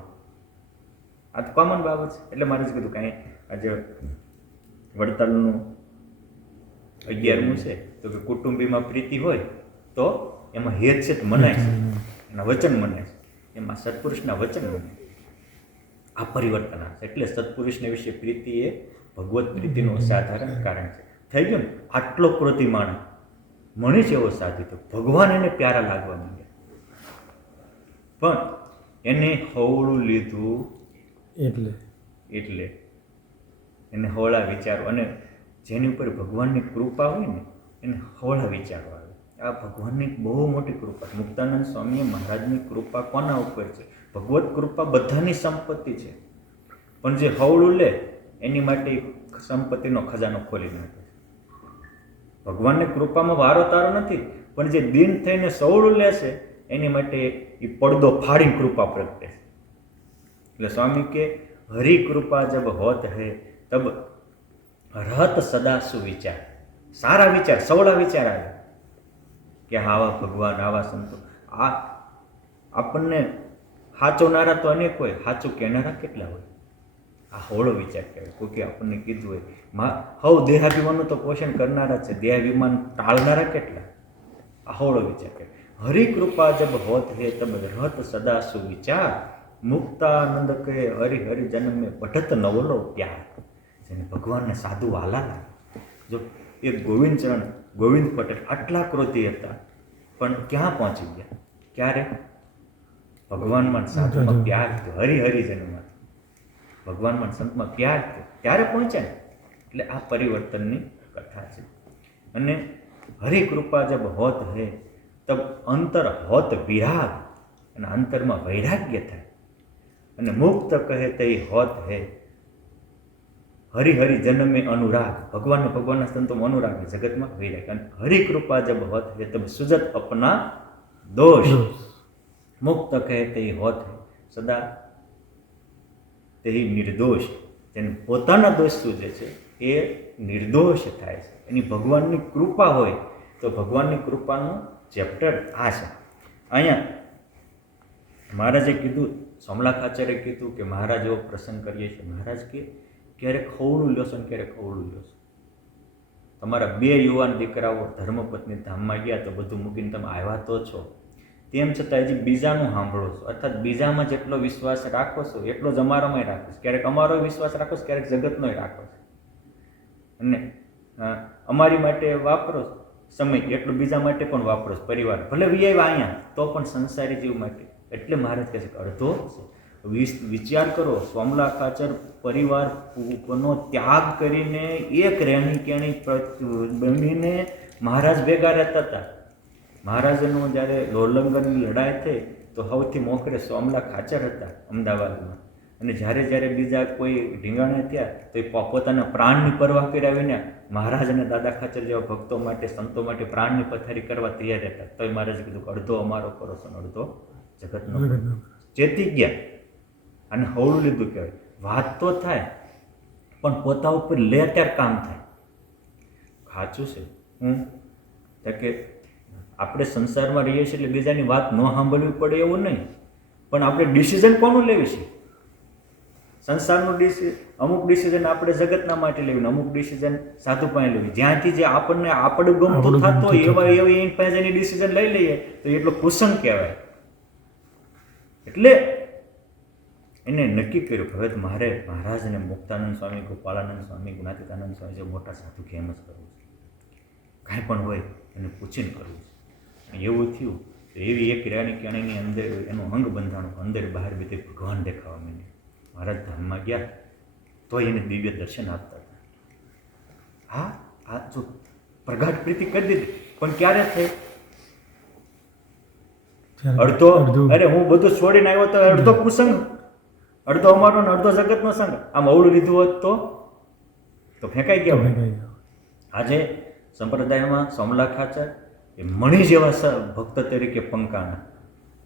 આ તો કોમન બાબત છે. એટલે મારે જ કીધું કાંઈ આજે વડતાલનું 11મું છે તો કે કુટુંબીમાં પ્રીતિ હોય તો એમાં હેત છે મનાય છે, એના વચન મનાય છે. એમાં સત્પુરુષના વચન મનાય. આ પરિવર્તન આવશે. એટલે સત્પુરુષને વિશે પ્રીતિ એ ભગવત પ્રીતિનું અસાધારણ કારણ છે. થઈ ગયું ને? આટલો પ્રતિમાણ મનીષ એવો સાધુ તો ભગવાન એને પ્યારા લાગવા માંડ્યા. પણ એને હવળું લીધું એટલે એને હવળા વિચારો, અને જેની ઉપર ભગવાનની કૃપા હોય ને એને હવળા વિચારો આવે. આ ભગવાનની બહુ મોટી કૃપા. મુક્તાનંદ સ્વામી મહારાજની કૃપા કોના ઉપર છે? ભગવત કૃપા બધાની સંપત્તિ છે, પણ જે હવળું લે એની માટે સંપત્તિનો ખજાનો ખોલી નાખે. ભગવાનની કૃપામાં વારો તારો નથી, પણ જે દિન થઈને સવળું લેશે એની માટે એ પડદો ફાડીને કૃપા પ્રગટે છે. એટલે સ્વામી કે હરિ કૃપા જબ હોત હૈ તબ રહત સદા સુવિચાર. સારા વિચાર, સવળા વિચાર આવે કે આવા ભગવાન, આવા સંતો. આ આપણને સાચવનારા તો અનેક હોય, સાચું કહેનારા કેટલા હોય? આ હોળો વિચાર કહેવાય. કોઈ કે આપણને કીધું હોય હવ દેહાભિમાનનું તો પોષણ કરનારા છે, દેહાભિમાન ટાળનારા કેટલા? આ હોળો વિચાર કહેવાય. હરિ કૃપા જબ હોત હે તબ રહત સદા સુવિચાર. મુક્તાનંદ કહે હરિ હરિ જન્મ મેં પઢત નવલો પ્યાર. જેને ભગવાનને સાધુ વાલા લાગે. જો એક ગોવિંદ પટેલ આટલા ક્રોધી હતા પણ ક્યાં પહોંચી ગયા? ક્યારે? ભગવાનમાં સાધુમાં પ્યાર થયો, હરિ જન્મમાં ભગવાનમાં સંતમાં પ્યાર થયો ત્યારે પહોંચ્યા ને. એટલે આ પરિવર્તનની કથા છે. અને હરિ કૃપા જબ હોત હે તબ અંતર હોત વિરાગ. અને અંતરમાં વૈરાગ્ય થાય. અને મુક્ત કહે તે હોત હે હરિ જન્મે અનુરાગ. ભગવાનના સંતોમાં અનુરાગ, જગતમાં વૈરાગ. અને હરિ કૃપા જબ હોત હે તબ સુજત અપના દોષ. મુક્ત કહે તે હોત હે સદા તે નિર્દોષ. જેને પોતાના દોષ સૂજે છે એ નિર્દોષ થાય છે. એની ભગવાનની કૃપા હોય તો ભગવાનની કૃપાનું ચેપ્ટર આ છે. અહીંયા મહારાજે કીધું, સોમલા ખાચરે કીધું કે મહારાજ એવો પ્રસંગ કરીએ છીએ. મહારાજ કે ક્યારેક ખવડું લ્યો છો ને ક્યારેક ખવડું લ્યો છો. તમારા 2 યુવાન દીકરાઓ ધર્મપત્ની ધામમાં ગયા તો બધું મૂકીને તમે આવ્યા તો છો, તેમ છતાં હજી બીજાનું સાંભળો છો. અર્થાત બીજામાં જેટલો વિશ્વાસ રાખો છો એટલો જ અમારામાં રાખો છો. ક્યારેક અમારો વિશ્વાસ રાખો છો, ક્યારેક જગતનોય રાખો છો. અને અમારી માટે વાપરો સમય એટલું બીજા માટે પણ વાપરો છો. પરિવાર ભલે વી આવ્યા અહીંયા તો પણ સંસારી જીવ માટે. એટલે મહારાજ કહે છે કે અડધો છે વિચાર કરો, સોમલા ખાચર પરિવારનો ત્યાગ કરીને એક રહેણી કેણી બનીને મહારાજ ભેગા રહેતા હતા. મહારાજનું જ્યારે લોલંગરની લડાઈ થઈ તો સૌથી મોખરે સોમલા ખાચર હતા અમદાવાદમાં. અને જ્યારે બીજા કોઈ ઢીંગાણા થયા તો એ પોતાના પ્રાણની પરવા કર્યા વિના મહારાજ અને દાદા ખાચર જેવા ભક્તો માટે, સંતો માટે પ્રાણની પથારી કરવા તૈયાર હતા. તો એ મહારાજે કીધું કે અડધો અમારો કરો છો, અડધો જગતનો. ચેતી ગયા અને હવળું લીધું કહેવાય. વાત તો થાય પણ પોતા ઉપર લે ત્યારે કામ થાય. સાચું છે. કે આપણે સંસારમાં રહીએ છીએ એટલે બીજાની વાત ન સાંભળવી પડે એવું નહીં, પણ આપણે ડિસિઝન કોનું લેવી છે? સંસારનું અમુક ડિસિઝન આપણે જગતના માટે લેવી, અમુક ડિસિઝન સાધુ પાસે લેવી. જ્યાંથી જે આપણને આપણે ગમતું થતું હોય એવા એની પાસે એની ડિસિઝન લઈ લઈએ તો એટલો કુસંગ કહેવાય. એટલે એને નક્કી કર્યું કે હવે મારે મહારાજને મુક્તાનંદ સ્વામી, ગોપાળાનંદ સ્વામી, ગુણાતીતાનંદ સ્વામી જે મોટા સાધુ કે એમ જ કરવું છે. કાંઈ પણ હોય એને પૂછીને કરવું છે. એવું થયું તો એવી એક રહેણી કેણીની અંદર એનું અંગ બંધાણું, અંદર બહાર બધે ભગવાન દેખાવા માંડ્યા. મહારાજ ધામમાં ગયા તો એને દિવ્ય દર્શન આપતા હતા. હા, આ જો પ્રગાઢ પ્રીતિ કરી દીધી, પણ ક્યારે થઈ? અડધો અરે હું બધું છોડીને આવ્યો તો અડધો કુસંગ, અડધો અમારો ને અડધો જગતનો સંગ. આમ અવળું લીધું હોત તો ફેંકાઈ ગયા. આજે સંપ્રદાયમાં સોમલા ખાચર એ મણી જેવા ભક્ત તરીકે પંકાના.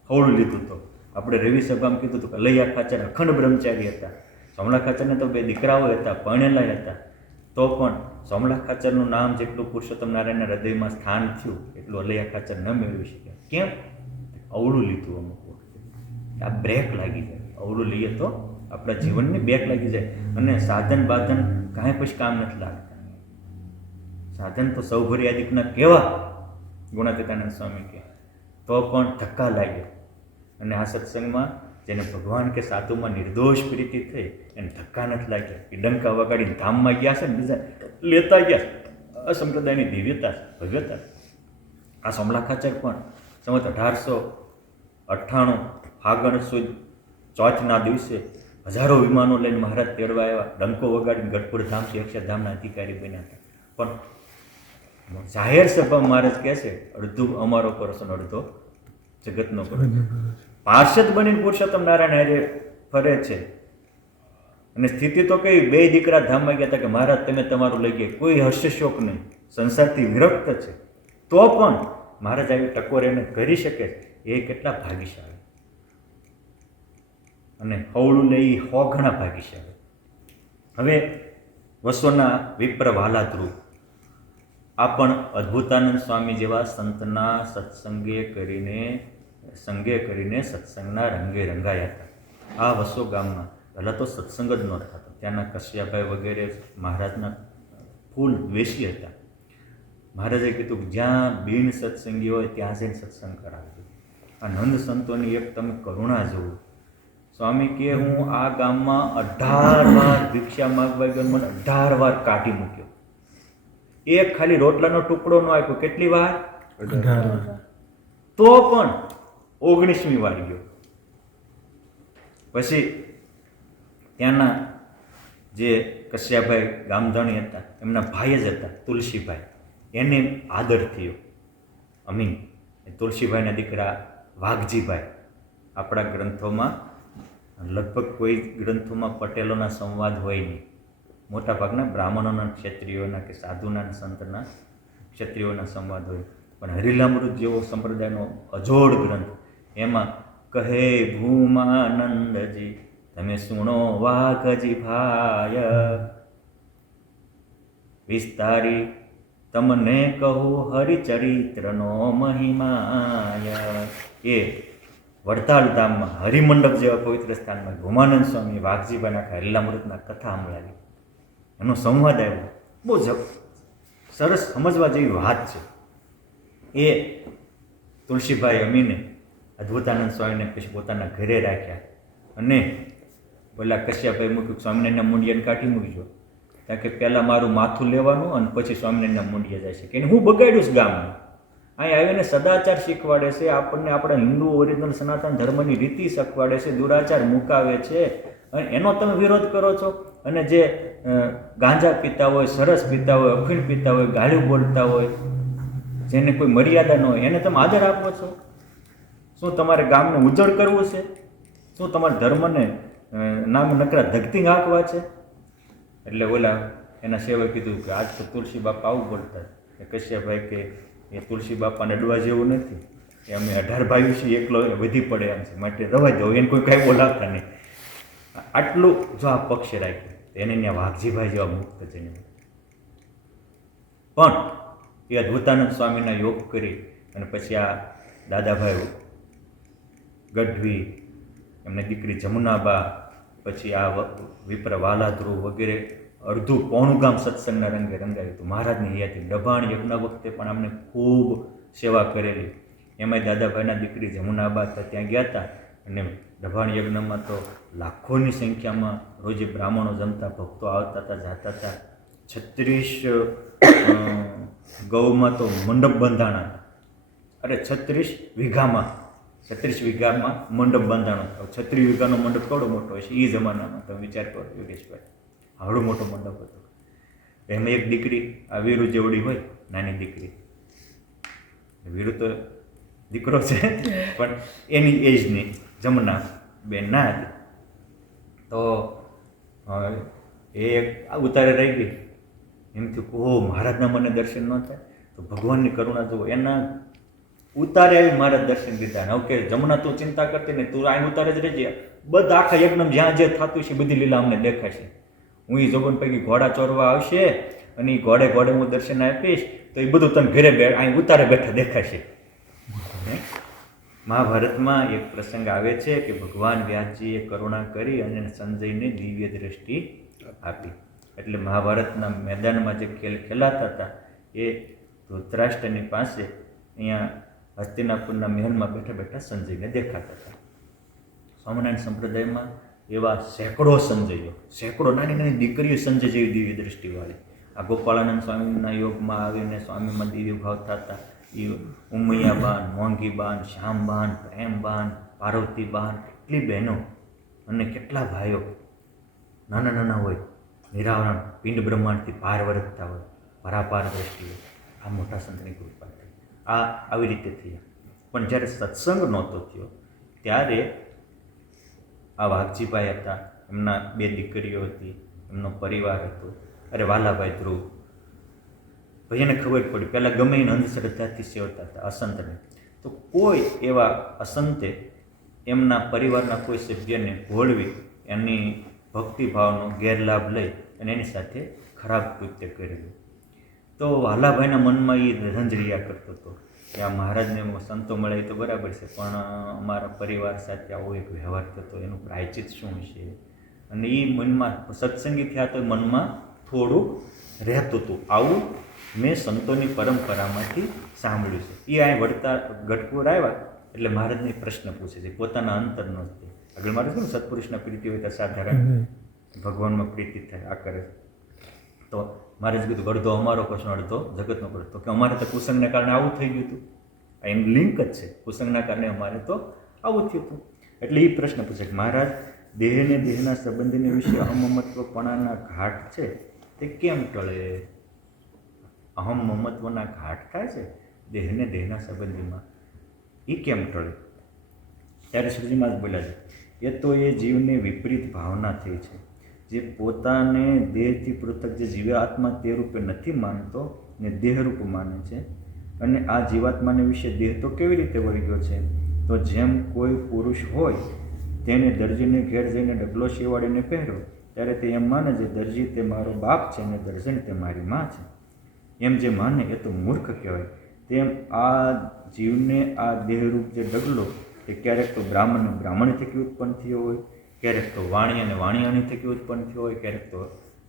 અવળું લીધું તો આપણે રવિ સભામાં કીધું હતું કે લૈયા ખાચર અખંડ બ્રહ્મચારી હતા. સોમલા ખાચરને તો 2 દીકરાઓ હતા, પરણેલા હતા. તો પણ સોમલા ખાચરનું નામ જેટલું પુરુષોત્તમ નારાયણના હૃદયમાં સ્થાન થયું એટલું અલૈયા ખાચર ન મેળવી શક્યા. કેમ? અવળું લીધું. અમુક વખતે આ બ્રેક લાગી જાય. અવળું લઈએ તો આપણા જીવનની બ્રેક લાગી જાય અને સાધન બાધન કાંઈ પછી કામ નથી લાગતા. સાધન તો સૌભર્યાદિકના કેવા ગુણાતીતાનંદ સ્વામી કહે તો પણ ધક્કા લાગ્યો. અને આ સત્સંગમાં જેને ભગવાન કે સાધુમાં નિર્દોષ પ્રીતિ થઈ એને ધક્કા નથી લાગ્યા. એ ડંકા વગાડીને ધામમાં ગયા છે ને બીજા લેતા ગયા. આ સંપ્રદાયની દિવ્યતા, ભવ્યતા. આ સોમલા ખાચર પણ સંવત 1898 ફાગણ સુદ ચોથના દિવસે હજારો વિમાનો લઈને મહારાજ તેડવા આવ્યા. ડંકો વગાડીને ગઢપુર ધામથી અક્ષરધામના અધિકારી બન્યા હતા. પણ જાહેર સભા મહારાજ કહે છે અડધું અમારો કરો છો, અડધો જગતનો કરો. પાર્ષદ બનીને પુરુષોત્તમ નારાયણ હારે ફરે છે. અને સ્થિતિ તો કઈ 2 દીકરા ધામમાં ગયા હતા કે મહારાજ તમે તમારું લઈ ગયા, કોઈ હર્ષશોક નહીં, સંસારથી વિરક્ત છે. તો પણ મહારાજ આવી ટકોર એને કરી શકે એ કેટલા ભાગ્યશાળી. અને હવળું લઈ 100 ગણા ભાગ્યશાળી. હવે વસોના વિપ્ર વાલા ધ્રુવ આ પણ અદ્ભુતાનંદ સ્વામી જેવા સંતના સંગે કરીને સત્સંગના રંગે રંગાયા હતા. આ વસો ગામમાં પહેલાં તો સત્સંગ જ ન થતો. ત્યાંના કશ્યાભાઈ વગેરે મહારાજના ફૂલ દ્વેષી હતા. મહારાજે કીધું કે જ્યાં બિન સત્સંગી હોય ત્યાં જઈને સત્સંગ કરાવજો. આ નંદ સંતોની એક તમે કરુણા જુઓ. સ્વામી કહે હું આ ગામમાં 18 વાર ભિક્ષા માગવા ગયો, મને 18 વાર કાઢી મૂક્યો. એક ખાલી રોટલાનો ટુકડો ન આપ્યો. કેટલી વાર? 18 વાર. તો પણ 19મી વાર ગયો. પછી ત્યાંના જે કશ્યાભાઈ ગામધણી હતા એમના ભાઈ જ હતા તુલસીભાઈ, એને આદર થયો. અમીન તુલસીભાઈના દીકરા વાઘજીભાઈ. આપણા ગ્રંથોમાં લગભગ કોઈ ગ્રંથોમાં પટેલોના સંવાદ હોય નહીં. મોટાભાગના બ્રાહ્મણોના, ક્ષત્રિયોના કે સાધુના, સંતના, ક્ષત્રિયોના સંવાદ હોય. પણ હરિલામૃત જેવો સંપ્રદાયનો અજોડ ગ્રંથ, એમાં કહે ભૂમાનંદજી તમે સુણો વાઘજી ભાય, વિસ્તારી તમને કહું હરિચરિત્રનો મહિમાય. એ વડતાલ ધામમાં હરિમંડપ જેવા પવિત્ર સ્થાનમાં ભૂમાનંદ સ્વામી વાઘજીભાઈના હરિલામૃતના કથા સંભળાવી. એનો સંવાદ આવ્યો. બહુ સરસ સમજવા જેવી વાત છે. એ તુલસીભાઈ અમીને અદ્ભુતાનંદ સ્વામીને પછી પોતાના ઘરે રાખ્યા અને પેલા કશ્યાભાઈ મૂક્યું સ્વામિનારાયણના મુંડિયાને કાઢી મૂકજો. કારણ કે પહેલાં મારું માથું લેવાનું અને પછી સ્વામિનારાયણના મુંડિયા જાય છે કે હું બગાડ્યું ગામનું. અહીં આવીને સદાચાર શીખવાડે છે, આપણને આપણા હિન્દુ ઓરિજિનલ સનાતન ધર્મની રીતિ શીખવાડે છે, દુરાચાર મુકાવે છે, અને એનો તમે વિરોધ કરો છો. અને જે ગાંજા પીતા હોય, સરસ પીતા હોય, અફીણ પીતા હોય, ગાળ્યું બોલતા હોય, જેને કોઈ મર્યાદા ન હોય, એને તમે આદર આપો છો. શું તમારે ગામને ઉજ્જળ કરવું છે? શું તમારા ધર્મને નામે નકરા ધગતી નાખવા છે? એટલે ઓલા એના સેવકે કીધું કે આજ તો તુલસી બાપા આવું બોલતા કે કશ્યપભાઈ કે એ તુલસી બાપાને અડવા જેવું નથી, એ અમે 18 ભાઈઓ છીએ, એકલો વધી પડે એમ છે, માટે રવા દો, એને કોઈ કાંઈ બોલાવતા નહીં. આટલું જો આ પક્ષે રાખ્યું એને ત્યાં વાઘજીભાઈ જેવા મુક્ત જઈને પણ એ અદ્ભુતાનંદ સ્વામીના યોગ કરી અને પછી આ દાદાભાઈ ગઢવી, એમની દીકરી જમુનાબા, પછી આ વિપ્ર વાલાધ્રુવ વગેરે અડધું પોણું ગામ સત્સંગના રંગે રંગાયું હતું. મહારાજની હયાતી ડભાણ યજ્ઞ વખતે પણ અમને ખૂબ સેવા કરેલી. એમાંય દાદાભાઈના દીકરી જમુનાબા ત્યાં ગયા હતા અને ડભાણ યજ્ઞમાં તો લાખોની સંખ્યામાં રોજે બ્રાહ્મણો જમતા, ભક્તો આવતા હતા, જાતા હતા. 36 ગૌમાં તો મંડપ બંધાણા હતા. અરે 36 વીઘામાં મંડપ બાંધાણો હતો. 36 વીઘાનો મંડપ થોડો મોટો હશે એ જમાનામાં, તમે વિચાર કરો યોગેશભાઈ, આવડો મોટો મંડપ હતો. એમાં એક દીકરી, આ વીરુ જેવડી હોય, નાની દીકરી, વીરુ તો દીકરો છે પણ એની એજની જમના બેન ના હતી. તો એ ઉતારે રહી ગઈ. એમ થયું ઓહ મહારાજના મને દર્શન ન થાય, તો ભગવાનની કરુણા જુઓ, એના ઉતારે આવી મહારાજ દર્શન દીધા. હવે કે જમના તું ચિંતા કરતી ને, તું અહીં ઉતારે જ રહેજે, બધા આખા યજ્ઞ જ્યાં જે થતું છે બધી લીલા અમને દેખાશે. હું એ જોગન પૈકી ઘોડા ચોરવા આવશે અને એ ઘોડે ઘોડે હું દર્શન આપીશ, તો એ બધું તને ઘરે અહીં ઉતારે બેઠા દેખાશે. મહાભારતમાં એક પ્રસંગ આવે છે કે ભગવાન વ્યાસજીએ કરુણા કરી અને સંજયને દિવ્ય દ્રષ્ટિ આપી. એટલે મહાભારતના મેદાનમાં જે ખેલ ખેલાતા હતા એ ધૃતરાષ્ટ્રની પાસે અહીંયા હસ્તિનાપુરના મહેલમાં બેઠા બેઠા સંજયને દેખાતા હતા. સ્વામિનારાયણ સંપ્રદાયમાં એવા સેંકડો નાની નાની દીકરીઓ સંજય જેવી દિવ્ય દ્રષ્ટિવાળી. આ ગોપાળાનંદ સ્વામીના યોગમાં આવીને સ્વામીમાં દિવ્ય ભાવ થતા એ ઉમૈયાબાન, મોંઘીબાન, શ્યામબાન, પ્રેમબાન, પાર્વતીબાન, કેટલી બહેનો અને કેટલા ભાઈઓ નાના નાના હોય, નિરાવરણ પિંડ બ્રહ્માંડથી પાર વરતતા હોય, પરાપાર દ્રષ્ટિ. આ મોટા સંતની કૃપા થઈ. આ આવી રીતે થયા. પણ જ્યારે સત્સંગ નહોતો થયો ત્યારે આ વાઘજીભાઈ હતા, એમના 2 દીકરીઓ હતી, એમનો પરિવાર હતો. અરે વાલાભાઈ ધ્રુવ ભાઈ, એને ખબર પડી પહેલાં ગમે એને અંધશ્રદ્ધાથી સેવતા હતા અસંતને. તો કોઈ એવા અસંતે એમના પરિવારના કોઈ સભ્યને ભોળવી એની ભક્તિભાવનો ગેરલાભ લઈ અને એની સાથે ખરાબ કૃત્ય કરેલું. તો વાલાભાઈના મનમાં એ રંજરિયા કરતો હતો કે આ મહારાજને સંતો મળે તો બરાબર છે, પણ અમારા પરિવાર સાથે આવો એક વ્યવહાર થતો, એનું પ્રાયચિત શું છે? અને એ મનમાં સત્સંગી થયા તો મનમાં થોડું રહેતું હતું. આવું મેં સંતોની પરંપરામાંથી સાંભળ્યું છે. એ અહીં વળતા ગઢપુર આવ્યા એટલે મહારાજને પ્રશ્ન પૂછે છે પોતાના અંતરનો. આગળ મહારાજ શું સત્પુરુષના પ્રીતિ હોય તો સાધારણ ભગવાનમાં પ્રીતિ થાય આ કરે. તો મહારાજ કીધું અડધો અમારો પ્રશ્ન, અડધો જગતનો પ્રશ્ન. તો કે અમારે તો કુસંગના કારણે આવું થઈ ગયું હતું. એનું લિંક જ છે, કુસંગના કારણે અમારે તો આવું થયું હતું. એટલે એ પ્રશ્ન પૂછે કે મહારાજ, દેહને દેહના સંબંધને વિશે અહમમત્વપણાના ઘાટ છે તે કેમ ટળે? અહમ મમત્વના ઘાટ થાય છે દેહને દેહના સંબંધીમાં, એ કેમ ટળે? ત્યારે શ્રીજીમાં જ બોલ્યા છે, એ તો એ જીવને વિપરીત ભાવના થઈ છે. જે પોતાને દેહથી પૃથક જે જીવાત્મા તે રૂપે નથી માનતો ને દેહરૂપ માને છે, અને આ જીવાત્માને વિશે દેહ તો કેવી રીતે વળી ગયો છે? તો જેમ કોઈ પુરુષ હોય તેને દરજીને ઘેર જઈને ડગલો શેવાડીને પહેરો ત્યારે તે એમ માને છે દરજી તે મારો બાપ છે અને દર્જન તે મારી માં છે. એમ જે માને એ તો મૂર્ખ કહેવાય. તેમ આ જીવને આ દેહરૂપ જે ડગલો એ ક્યારેક તો બ્રાહ્મણ થકી ઉત્પન્ન થયો હોય, ક્યારેક તો વાણિયાને વાણિયાણી થકી ઉત્પન્ન થયો હોય, ક્યારેક તો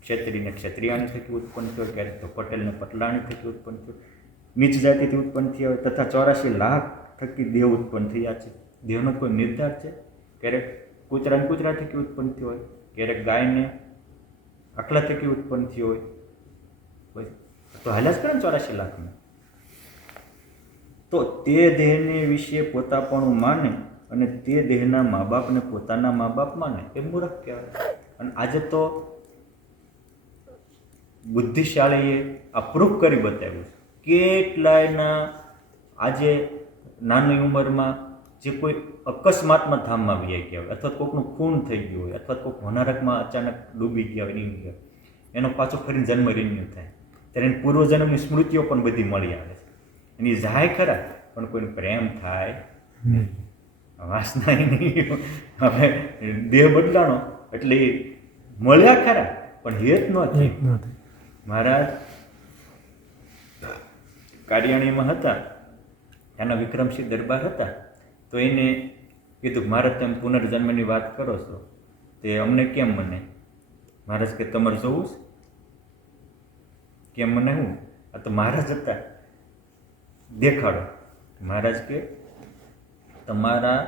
ક્ષત્રિયને ક્ષત્રિયાણી થકી ઉત્પન્ન થયો હોય, ક્યારેક તો પટેલને પટલાણી થકી ઉત્પન્ન થયો, નીચ જાતિથી ઉત્પન્ન થયા હોય, તથા 84 લાખ થકી દેહ ઉત્પન્ન થયા છે. દેહનો કોઈ નિર્ધાર છે? ક્યારેક કૂતરાને કૂતરા થકી ઉત્પન્ન થયો હોય, ક્યારેક ગાયને આખલા થકી ઉત્પન્ન થયો હોય, તો હાલ્યા જ કરે ને 84 લાખને. તો તે દેહને વિશે પોતાપણું માને અને તે દેહના મા બાપને પોતાના મા બાપ માને એ મૂર્ખ કહેવાય. અને આજે તો બુદ્ધિશાળીએ આ પ્રૂફ કરી બતાવ્યું છે. કેટલાયના આજે નાની ઉંમરમાં જે કોઈ અકસ્માતમાં ધામમાં આવી ગયા હોય અથવા કોઈકનું ખૂન થઈ ગયું હોય અથવા કોઈક હોનારકમાં અચાનક ડૂબી ગયા હોય નહીં ગયા એનો પાછો ફરીને જન્મ રિન્યુ થાય ત્યારે એની પૂર્વજન્મની સ્મૃતિઓ પણ બધી મળી આવે છે. અને એ જાય ખરા પણ કોઈને પ્રેમ થાય વાસના નહીં. હવે દેહ બદલાણો એટલે એ મળ્યા ખરા પણ હેત ન થઈ. મહારાજ કારિયાણીમાં હતા, ત્યાંના વિક્રમસિંહ દરબાર હતા. તો એને કીધું મહારાજ તમે પુનર્જન્મની વાત કરો છો તે અમને કેમ મને? મહારાજ કે તમારે જોવું છે? કેમ મને હું? આ તો મહારાજ હતા, દેખાડો. મહારાજ કે તમારા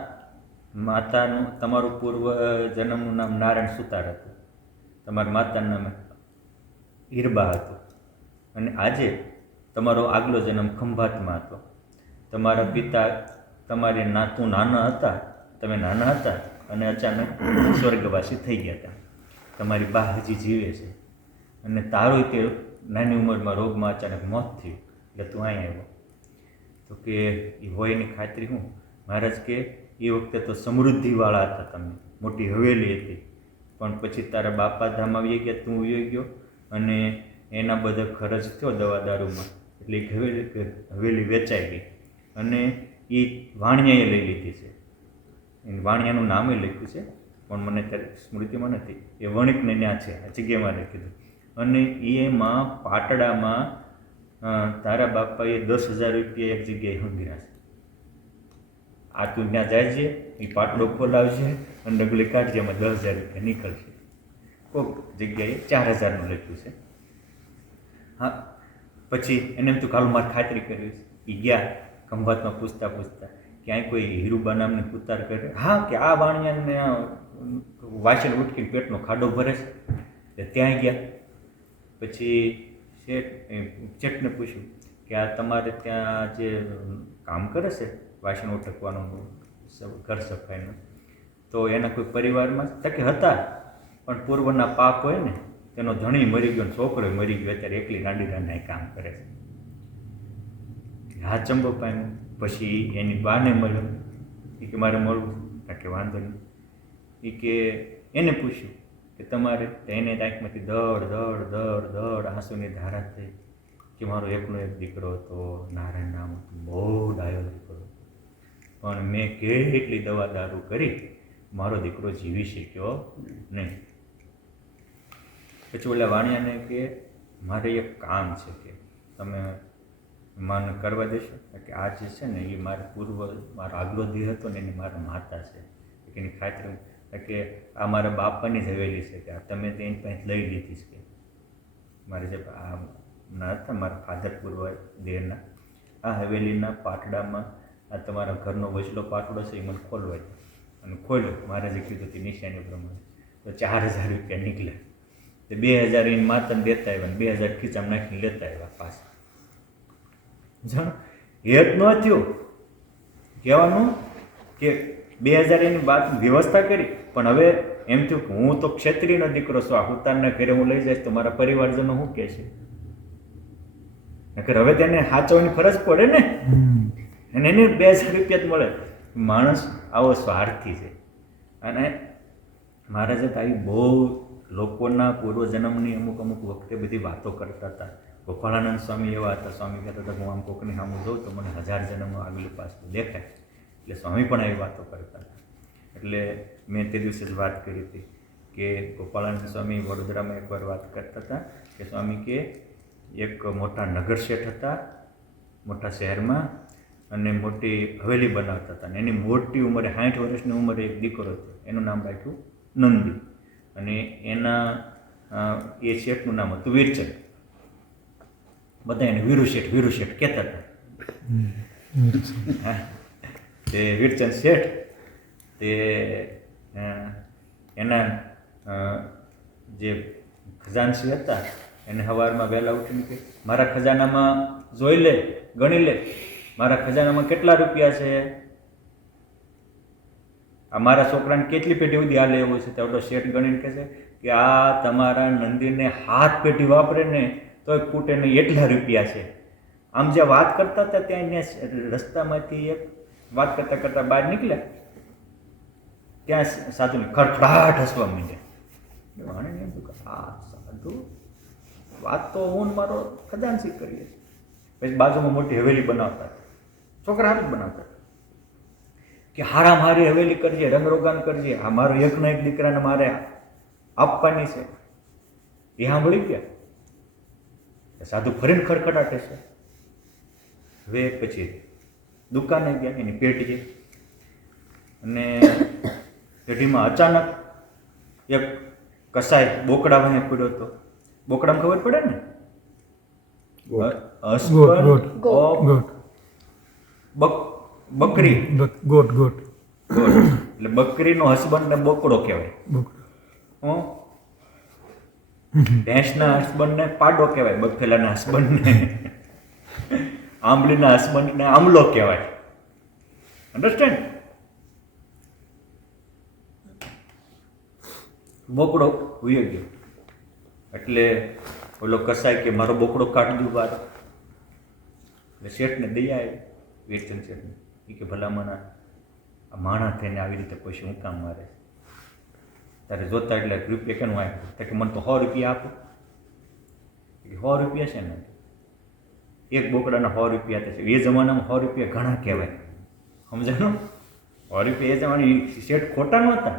માતાનું તમારું પૂર્વ જન્મનું નામ નારાયણ સુતાર હતું, તમારા માતાનું નામ હીરબા હતું અને આજે તમારો આગલો જન્મ ખંભાતમાં હતો. તમારા પિતા તમારે તું નાના હતા, તમે નાના હતા અને અચાનક સ્વર્ગવાસી થઈ ગયા હતા. તમારી બા હજી જીવે છે અને તારું તે નાની ઉંમરમાં રોગમાં અચાનક મોત થયું એટલે તું અહીં આવ્યો. તો કે એ હોય એની ખાતરી હું? મહારાજ કે એ વખતે તો સમૃદ્ધિવાળા હતા, તમે મોટી હવેલી હતી, પણ પછી તારા બાપા ધામ આવી ગયા, તું આવી ગયો અને એના બધા ખર્ચ થયો દવા દારૂમાં એટલે હવેલી વેચાઈ ગઈ અને એ વાણિયાએ લઈ લીધી છે. એ વાણિયાનું નામે લખ્યું છે પણ મને ત્યારે સ્મૃતિમાં નથી. એ વણિકને ત્યાં છે, આ જગ્યામાં લખી અને એમાં પાટડામાં તારા બાપાએ 10,000 રૂપિયા એક જગ્યાએ હંગર્યા છે. આ તું ત્યાં જાય છે, એ પાટડો ખોલાવશે અને ડગલી કાઢજે, એમાં 10,000 રૂપિયા નીકળશે. કોઈક જગ્યાએ 4,000નું લખ્યું છે. હા, પછી એને એમ તો કાલું મારે ખાતરી કરવી છે. એ ગયા ખંભાતમાં પૂછતા ક્યાંય કોઈ હીરુબા નામની કુતાર કરે? હા, કે આ વાણિયાને વાસણ ઉટકીને પેટનો ખાડો ભરે છે એટલે ત્યાં ગયા. પછી શેઠને પૂછ્યું કે આ તમારે ત્યાં જે કામ કરે છે વાસણ ઉટકવાનું ઘર સફાઈનું, તો એના કોઈ પરિવારમાં તકે હતા પણ પૂર્વના પાપ હોય ને તેનો ધણી મરી ગયો, છોકરો મરી ગયો, અત્યારે એકલી નાડી નાના કામ કરે છે. હા ચંબો પામ્યું. પછી એની બાને મળ્યો, એ કે મારે મળવું છે. કે વાંધો નહીં. એ કે એને પૂછ્યું કે તમારે? એને આંખમાંથી દડ દડ દડ દડ આંસુની ધારા થઈ કે મારો એકનો એક દીકરો હતો, નારાયણ નામ હતું, બહુ ડાયો દીકરો, પણ મેં કેટલી દવા દારૂ કરી, મારો દીકરો જીવી શક્યો નહીં. પછી ઓલા વાણિયાને કે મારે એક કામ છે કે તમે મને કરવા દેશો? કે આ જે છે ને એ મારો આગલો દેહ હતો ને એની મારા માતા છે, એની ખાતરી કે આ મારા બાપાની જ હવેલી છે કે તમે તેની પાસે લઈ લીધી છે. મારે જે આ ના હતા મારા ફાધર પૂર્વ દેહના, આ હવેલીના પાટડામાં આ તમારા ઘરનો વચલો પાટડો છે એ મને ખોલવા દે. અને ખોલ્યો. મહારાજે કીધું હતી નિશાની પ્રમાણે, તો 4,000 રૂપિયા નીકળ્યા. તો 2,000 એની માતાને દેતા આવ્યા, 2,000 ખીચામાં નાખીને લેતા આવ્યા પાછા. જાણો હેત ન થયો કહેવાનું કે 2,000 એની વાત વ્યવસ્થા કરી, પણ હવે એમ થયું કે હું તો ક્ષત્રિયનો દીકરો છું, આ ઉતારના ઘરે હું લઈ જઈશ તો મારા પરિવારજનો શું કહે છે? નકર હવે તેને સાચવવાની ફરજ પડે ને, અને એને 2,000 રૂપિયા જ મળે. માણસ આવો સ્વાર્થી છે. અને મહારાજે તો આવી બહુ લોકોના પૂર્વજન્મની અમુક વખતે બધી વાતો કરતા હતા. ગોપાળાનંદ સ્વામી એવા હતા, સ્વામી કહેતા હતા હું આમ કોકની સામું જોઉં તો મને 1000 જન્મનું આગલું પાછું દેખાય. એટલે સ્વામી પણ આવી વાતો કરતા હતા. એટલે મેં તે દિવસે જ વાત કરી હતી કે ગોપાળાનંદ સ્વામી વડોદરામાં એકવાર વાત કરતા હતા કે સ્વામી કે એક મોટા નગર શેઠ હતા મોટા શહેરમાં, અને મોટી હવેલી બનાવતા હતા. અને એની મોટી ઉંમરે 60 વર્ષની ઉંમરે એક દીકરો હતો, એનું નામ રાખ્યું નંદી. અને એના એ શેઠનું નામ હતું વીરચંદ. બધા એને વીરુ શેઠ કહેતા હતા. તે વીરચંદ શેઠ તે એના જે ખજાનસી હતા એને સવારમાં વહેલા ઉઠીને કે મારા ખજાનામાં જોઈ લે, ગણી લે મારા ખજાનામાં કેટલા રૂપિયા છે? આ મારા છોકરાને કેટલી પેટી સુધી હાલે એવું છે? તો શેઠ ગણીને કહે છે કે આ તમારા નંદીને 7 પેટી વાપરે ને તોય ખૂટે નહીં, એટલા રૂપિયા છે. આમ જે વાત કરતા હતા ત્યાં રસ્તામાંથી એક વાત કરતા કરતા બહાર નીકળ્યા, ત્યાં સાધુને ખડખડાટ હસવા માંડ્યા. આને એમ થયું કે આ સાધુ વાત તો હું ને મારો ખજાનચી કરીએ છીએ. પછી બાજુમાં મોટી હવેલી બનાવતા હતા, છોકરા હાથ બનાવતા કે હારામ હારી હવેલી કરજે, રંગરોગાન કરજે, આ મારો એકનો એક દીકરાને મારે આપવાની છે. એ સાંભળી ગયા. સાધુ ફરીને ખડખડાટે છે. હવે પછી દુકાને ગયા, એની પેઢી, અને પેઢીમાં અચાનક એક કસાઈ બોકડા વાહે પડ્યો હતો. બોકડામાં ખબર પડે ને, husband of બકરી, ગોટ ગોટ એટલે બકરીનો હસબન્ડ ને બોકડો કહેવાય. ભેંસના હસબન્ડ ને પાડો કહેવાય, બફેલાના હસબન્ડ ને, આંબલીના હસબન્ડ ને આમલો કહેવાય. અન્ડરસ્ટેન્ડ? બોકડો ઉયો ગયો એટલે ઓલો કસાય કે મારો બોકડો કાઢ દઉં બહાર. એટલે શેઠને દયા આવી, વીરચંદ શેઠને. એ કે ભલામણા આ માણા થઈને આવી રીતે પછી હું કામ મારે તારે જોતા એટલે રૂપિયા કેનું આપ્યું? તો કે મને તો 100 રૂપિયા આપો. કે 100 રૂપિયા છે ને, એક બોકડાના 100 રૂપિયા થશે. એ જમાનામાં 100 રૂપિયા ઘણા કહેવાય, સમજાણું? 100 રૂપિયા એ જમાના શેઠ ખોટા નહોતા,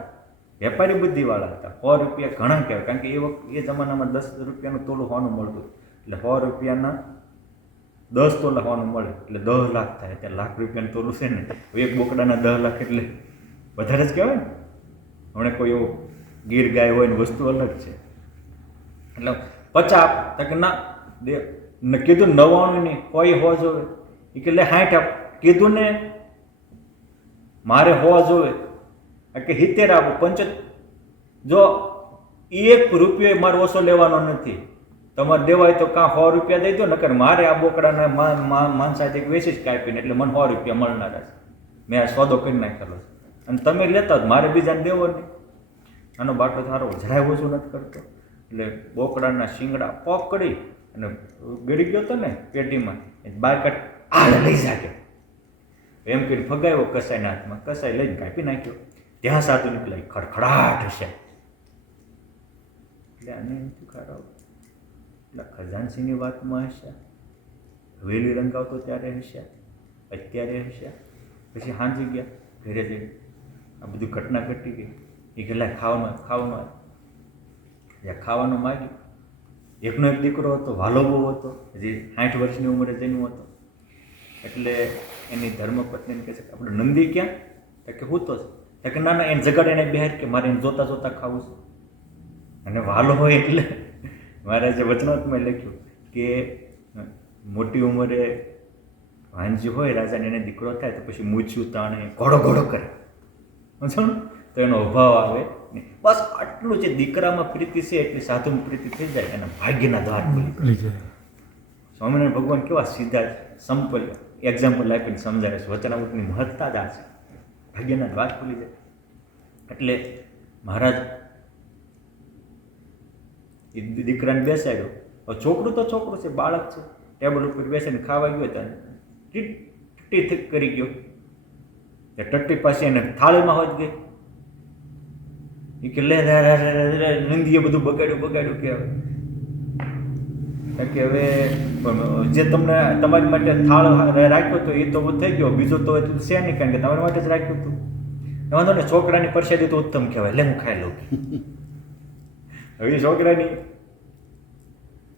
વેપારી બુદ્ધિવાળા હતા. 100 રૂપિયા ઘણા કહેવાય, કારણ કે એ જમાનામાં 10 રૂપિયાનું તોલું હોવાનું મળતું. એટલે 100 રૂપિયાના 10 તોલા હોવાનું મળે એટલે 10 લાખ થાય. ત્યાં લાખ રૂપિયાનું તોલું છે ને, એક બોકડાના 10 લાખ એટલે વધારે જ કહેવાય ને. હમણાં કોઈ એવું ગીર ગાય હોય ને વસ્તુ અલગ છે. એટલે 50 કે ના દે ને, કીધું 99 નહીં, કોઈ હો જોવે. એ કે લે 60 આપ. કીધું ને મારે હો જોવે, કે 70 આપો. 75 જો 1 રૂપિયો મારે ઓછો લેવાનો નથી. તમારે દેવાય તો કાં 100 રૂપિયા દઈ દો, નકર મારે આ બોકડાને માંસાથી વેચી જ કાપીને એટલે મને 100 રૂપિયા મળનારા છે. મેં આ સોદો કરી નાખેલો છે અને તમે લેતા જ, મારે બીજાને દેવો નહીં. આનો બાટો થારો જરાય ઓછું નથી કરતો. એટલે બોકડાના શિંગડા પકડી અને ગળી ગયો હતો ને પેટીમાં, બહાર કાઢ આ લઈ જાગે એમ કરીને ફગાવ્યો કસાઈના હાથમાં. કસાઈ લઈને કાપી નાખ્યો. ત્યાં સાધુ નીકળાય, ખડખડાટ હશે. એટલે આને એમ થયું ખરાબ, એટલે ખજાનચીની વાતમાં હશે, હવેલી રંગાવતો ત્યારે હશે, અત્યારે હશે. પછી હાંજી ગયા ઘરે જઈને, આ બધું ઘટના ઘટી ગઈ. એ ગયેલા ખાવાનું જ્યાં ખાવાનું માગ્યું. એકનો એક દીકરો હતો, વાલો બહુ હતો, હજી 60 વર્ષની ઉંમરે જન્મ હતો. એટલે એની ધર્મપત્નીને કહે છે કે આપણે નંદી ક્યાં? તો કે હું તો છે. કે ના ના, એને જગાડે એને બહાર, કે મારે એને જોતા જોતા ખાવું છે. અને વાલો હોય એટલે મારે જે વચનાત્માં લખ્યું કે મોટી ઉંમરે વાંજી હોય રાજાને, એને દીકરો થાય તો પછી મૂછ્યું તાણે ઘોડો ઘોડો કરે, સમજો ને? તો એનો અભાવ આવે નહીં. બસ આટલું જે દીકરામાં પ્રીતિ છે એટલી સાધુમાં પ્રીતિ થઈ જાય, એના ભાગ્યના દ્વાર ખુલી જાય. સ્વામિનારાયણ ભગવાન કેવા સીધા સંપલ એક્ઝામ્પલ આપીને સમજાવે છે. વચનામૃતની મહત્તા જ આ છે, ભાગ્યના દ્વાર ખુલી જાય. એટલે મહારાજ એ દીકરાને બેસાડ્યો. છોકરું તો છોકરું છે, બાળક છે, ટેબલ ઉપર બેસીને ખાવા ગયો હતો, ટટ્ટી કરી ગયો. ટટ્ટી પાસે એને થાળીમાં હોત ગઈ. એ કે લે નંદીએ બધું બગાડ્યું કે હવે જે તમને તમારી માટે થાળ રાખ્યો હતો એ તો થઈ ગયો, બીજો તો છે નહીં, કારણ કે તમારી માટે જ રાખ્યું હતું. વાંધો ને, છોકરાની પરસાદી તો ઉત્તમ કહેવાય, લે હું ખાઈ લઉં. હવે છોકરાની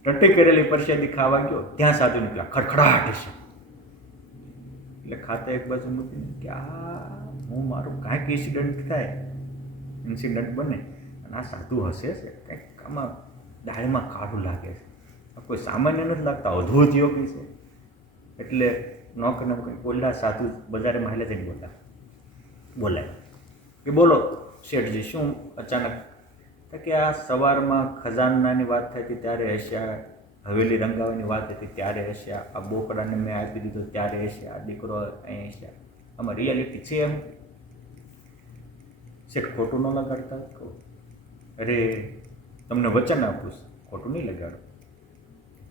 ટટ્ટી કરેલી પરસાદી ખાવા ગયો, ત્યાં સાધુ નીકળ્યા, ખડખડાટ હશે. એટલે ખાતા એક બાજુ મૂકીને કે આ હું મારું કાંઈક ઇન્સિડન્ટ બને અને આ સાધુ હશે છે, કંઈક આમાં દાળમાં કાળું લાગે છે, કોઈ સામાન્ય નથી લાગતા, અદ્ભુત યોગી છે. એટલે નોકરને કંઈક બોલ્યા, સાધુ બજારે માલે જઈને બોલાય કે બોલો શેઠજી, શું અચાનક? કે આ સવારમાં ખજાનાની વાત થઈ હતી ત્યારે હવેલી રંગાવાની વાત હતી ત્યારે હશે, આ બોકડાને મેં આપી દીધો ત્યારે હશે, આ દીકરો અહીં હશે. આમાં રિયાલિટી છે એમ છે, ખોટું ન લગાડતા કહું. અરે તમને વચન આપું છું, ખોટું નહીં લગાડું.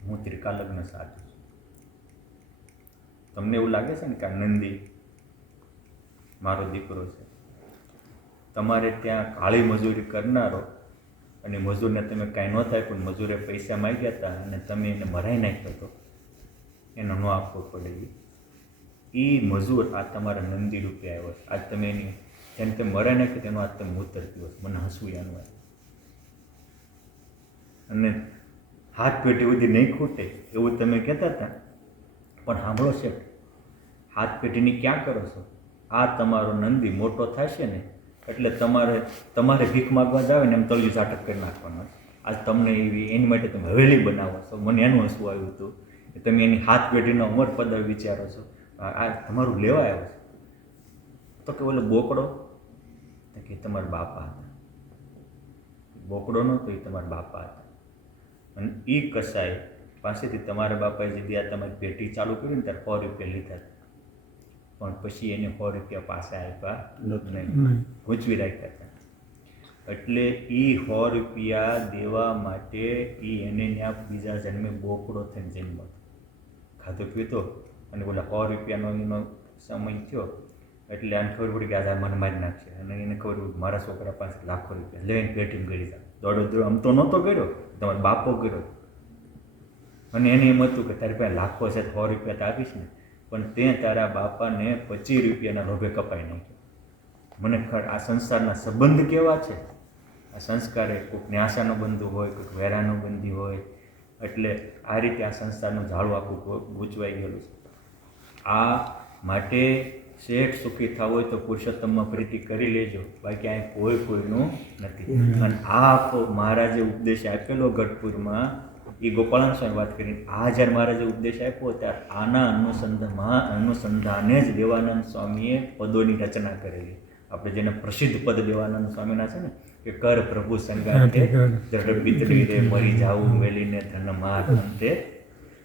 હું ત્રિકાલગ્ન સાધુ છું. તમને એવું લાગે છે ને કે આ નંદી મારો દીકરો છે? તમારે ત્યાં કાળી મજૂરી કરનારો અને મજૂરને તમે કાંઈ ન થાય પણ મજૂરે પૈસા માંગ્યા હતા અને તમે એને મરાઈ નાખ્યો હતો, એનો ન આપવો પડે. એ મજૂર આ તમારા નંદી રૂપે આવ્યો છે. આજ તમે એની જેમ તમે મરાઈ નાખ્યો તેનો આજ તમે ઉત્તર દીધો છે. મને હસવું એનું અને હાથ પેટી સુધી નહીં ખૂટે એવું તમે કહેતા હતા. પણ સાંભળો છે, હાથ પેટીની ક્યાં કરો છો? આ તમારો નંદી મોટો થશે ને એટલે તમારે ભીખ માગવા જ આવે ને એમ તળિયું ઝાટક કરી નાખવાનો. આજ તમને એની માટે તમે હવેલી બનાવો છો. મને એનું હસવું આવ્યું હતું કે તમે એની હાથ પેઢીનો અમર પદ વિચારો છો. આ તમારું લેવા આવ્યો છે. તો કે ઓલો બોકડો તો કે તમારા બાપા હતા. બોકડો નહોતો, એ તમારા બાપા હતા. અને એ કસાઈ પાસેથી તમારા બાપાએ જે આ તમારી પેટી ચાલુ કરી ને ત્યારે 100 રૂપિયા લીધા હતા. પણ પછી એને 100 રૂપિયા પાછા આપ્યા નહીં, ગૂંચવી રાખ્યા હતા. એટલે એ 100 રૂપિયા દેવા માટે એને ત્યાં બીજા જન્મે બોકડો થઈને જન્મ ખાધો પીતો અને બોલા 100 રૂપિયાનો એનો સમય થયો એટલે આને ખબર પડી કે આજે મને મારી નાખશે. અને એને ખબર પડી મારા છોકરા પાસે લાખો રૂપિયા લઈને પેટીમાં ગળી જાય. દોડો આમ તો નહોતો કર્યો, તમારો બાપો કર્યો. અને એને એમ હતું કે તારી પાસે લાખો છે, 100 રૂપિયા તો આપીશ ને, પણ તે તારા બાપાને 25 રૂપિયાના લોભે કપાઈ નાખ્યો. મને ખર આ સંસારના સંબંધ કેવા છે? આ સંસ્કારે કોઈક ન્યાસાનો બંધુ હોય, કોઈક વેરાનો બંધી હોય. એટલે આ રીતે આ સંસારનું ઝાડું આખું ગૂંચવાઈ ગયેલું છે. આ માટે શેઠ સુખી થવું હોય તો પુરુષોત્તમમાં પ્રીતિ કરી લેજો, બાકી અહીં કોઈનું નથી. અને આ આખો મહારાજે ઉપદેશ આપેલો ગઢપુરમાં, એ ગોપાળાન સ્વામી વાત કરીને આ જ્યારે મહારાજે ઉપદેશ આપ્યો ત્યારે આના અનુસંધાને જ દેવાનંદ સ્વામીએ પદોની રચના કરેલી. આપણે જેને પ્રસિદ્ધ પદ દેવાનંદ સ્વામીના છે ને કે કર પ્રભુ સંગાથે જડ બિતરી રે મરી જાવું વેલીને ધન માર અંતે.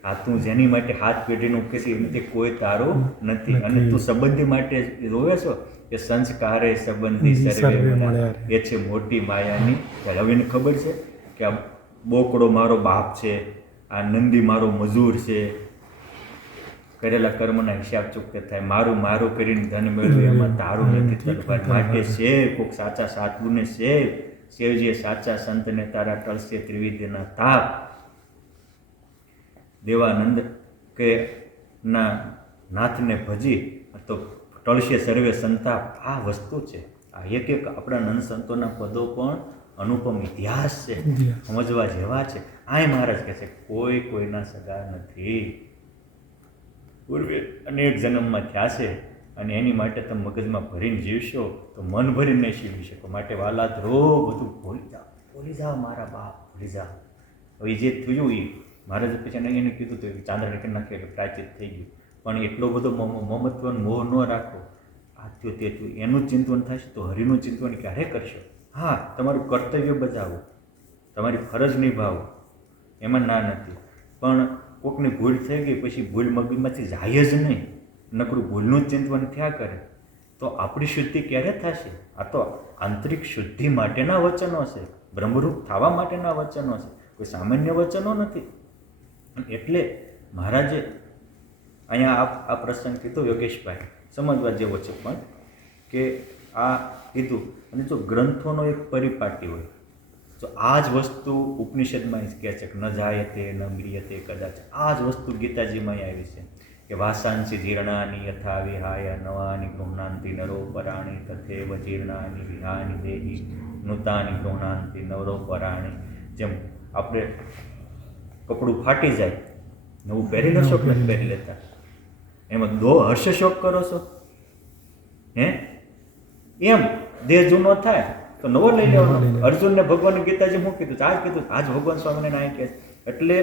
આ તું જેની માટે હાથ પેઢીનું કેસી નથી, કોઈ તારું નથી. અને તું સંબંધી માટે રોવે છો કે સંસ્કારે સંબંધી સર્વે મળ્યા, એ છે મોટી માયાની. હવે એને ખબર છે કે આ બોકડો મારો બાપ છે, આ નંદી મારો મજૂર છે, કરેલા કર્મના હિસાબ ચૂકતે થાય. મારું કરીને ધન મેળવ્યું એમાં તારું નથી તરફાર. માટે સેવ કોઈક સાચા સાધુને સેવજીએ સાચા સંતને તારા ટળશે ત્રિવિધ્યના તાપ. દેવાનંદ કે ના નાથને ભજી તો ટળશે સર્વે સંતાપ. આ વસ્તુ છે. આ એક આપણા નંદ સંતોના પદો પણ અનુપમ ઇતિહાસ છે, સમજવા જેવા છે. આય મહારાજ કહે છે કોઈના સગા નથી. પૂર્વે અનેક જન્મમાં થયા છે અને એની માટે તમે મગજમાં ભરીને જીવશો તો મન ભરીને નહીં જીવી શકો. માટે વાલા ધ્રો બધું ભૂલી જાઓ મારા બાપ, ભૂલી જાઓ. હવે જે થયું એ મહારાજે પછી એને કીધું તો ચાંદા કરી નાખે એટલે પ્રાચિત થઈ ગયું. પણ એટલો બધો મમત્વનો મોહ ન રાખો. આ થયું તે થયું એનું ચિંતન થશે તો હરિનું ચિંતન ક્યારે કરશો? હા, તમારું કર્તવ્ય બજાવો, તમારી ફરજ નિભાવો, એમાં ના નથી. પણ કોકની ભૂલ થઈ ગઈ પછી ભૂલ મગજમાંથી જાય જ નહીં, નકરું ભૂલનું ચિંતન થયા કરે તો આપણી શુદ્ધિ ક્યારે થશે? આ તો આંતરિક શુદ્ધિ માટેના વચનો છે, બ્રહ્મરૂપ થવા માટેના વચનો છે, કોઈ સામાન્ય વચનો નથી. એટલે મહારાજે અહીંયા આ પ્રસંગ કીધો યોગેશભાઈ, સમજવા જેવો છે. પણ કે આ કીધું અને જો ગ્રંથોનો એક પરિપાટી હોય તો આ જ વસ્તુ ઉપનિષદમાં કહે છે કે ન જાય તે ન મ્રિયતે કદાચ. આ જ વસ્તુ ગીતાજીમાં આવી છે કે વાસાંસી જીર્ણાની યથા વિહાય નવાની ગૃહણાંતિ નરો પરાણી તથેવ જીર્ણાની વિહાની દેહી નૂતાની ગૃહણાંતિ નરો પરાણી. જેમ આપણે કપડું ફાટી જાય નવું પહેરી ન શોખ નથી પહેરી લેતા, એમાં હર્ષ શોખ કરો છો હે? એમ દેહ જૂનો થાય તો નવો લઈ લેવાનો. અર્જુનને ભગવાન ગીતાજી શું કીધું? આજ કીધું, આજ ભગવાન સ્વામિનારાયણ અહીં કહે. એટલે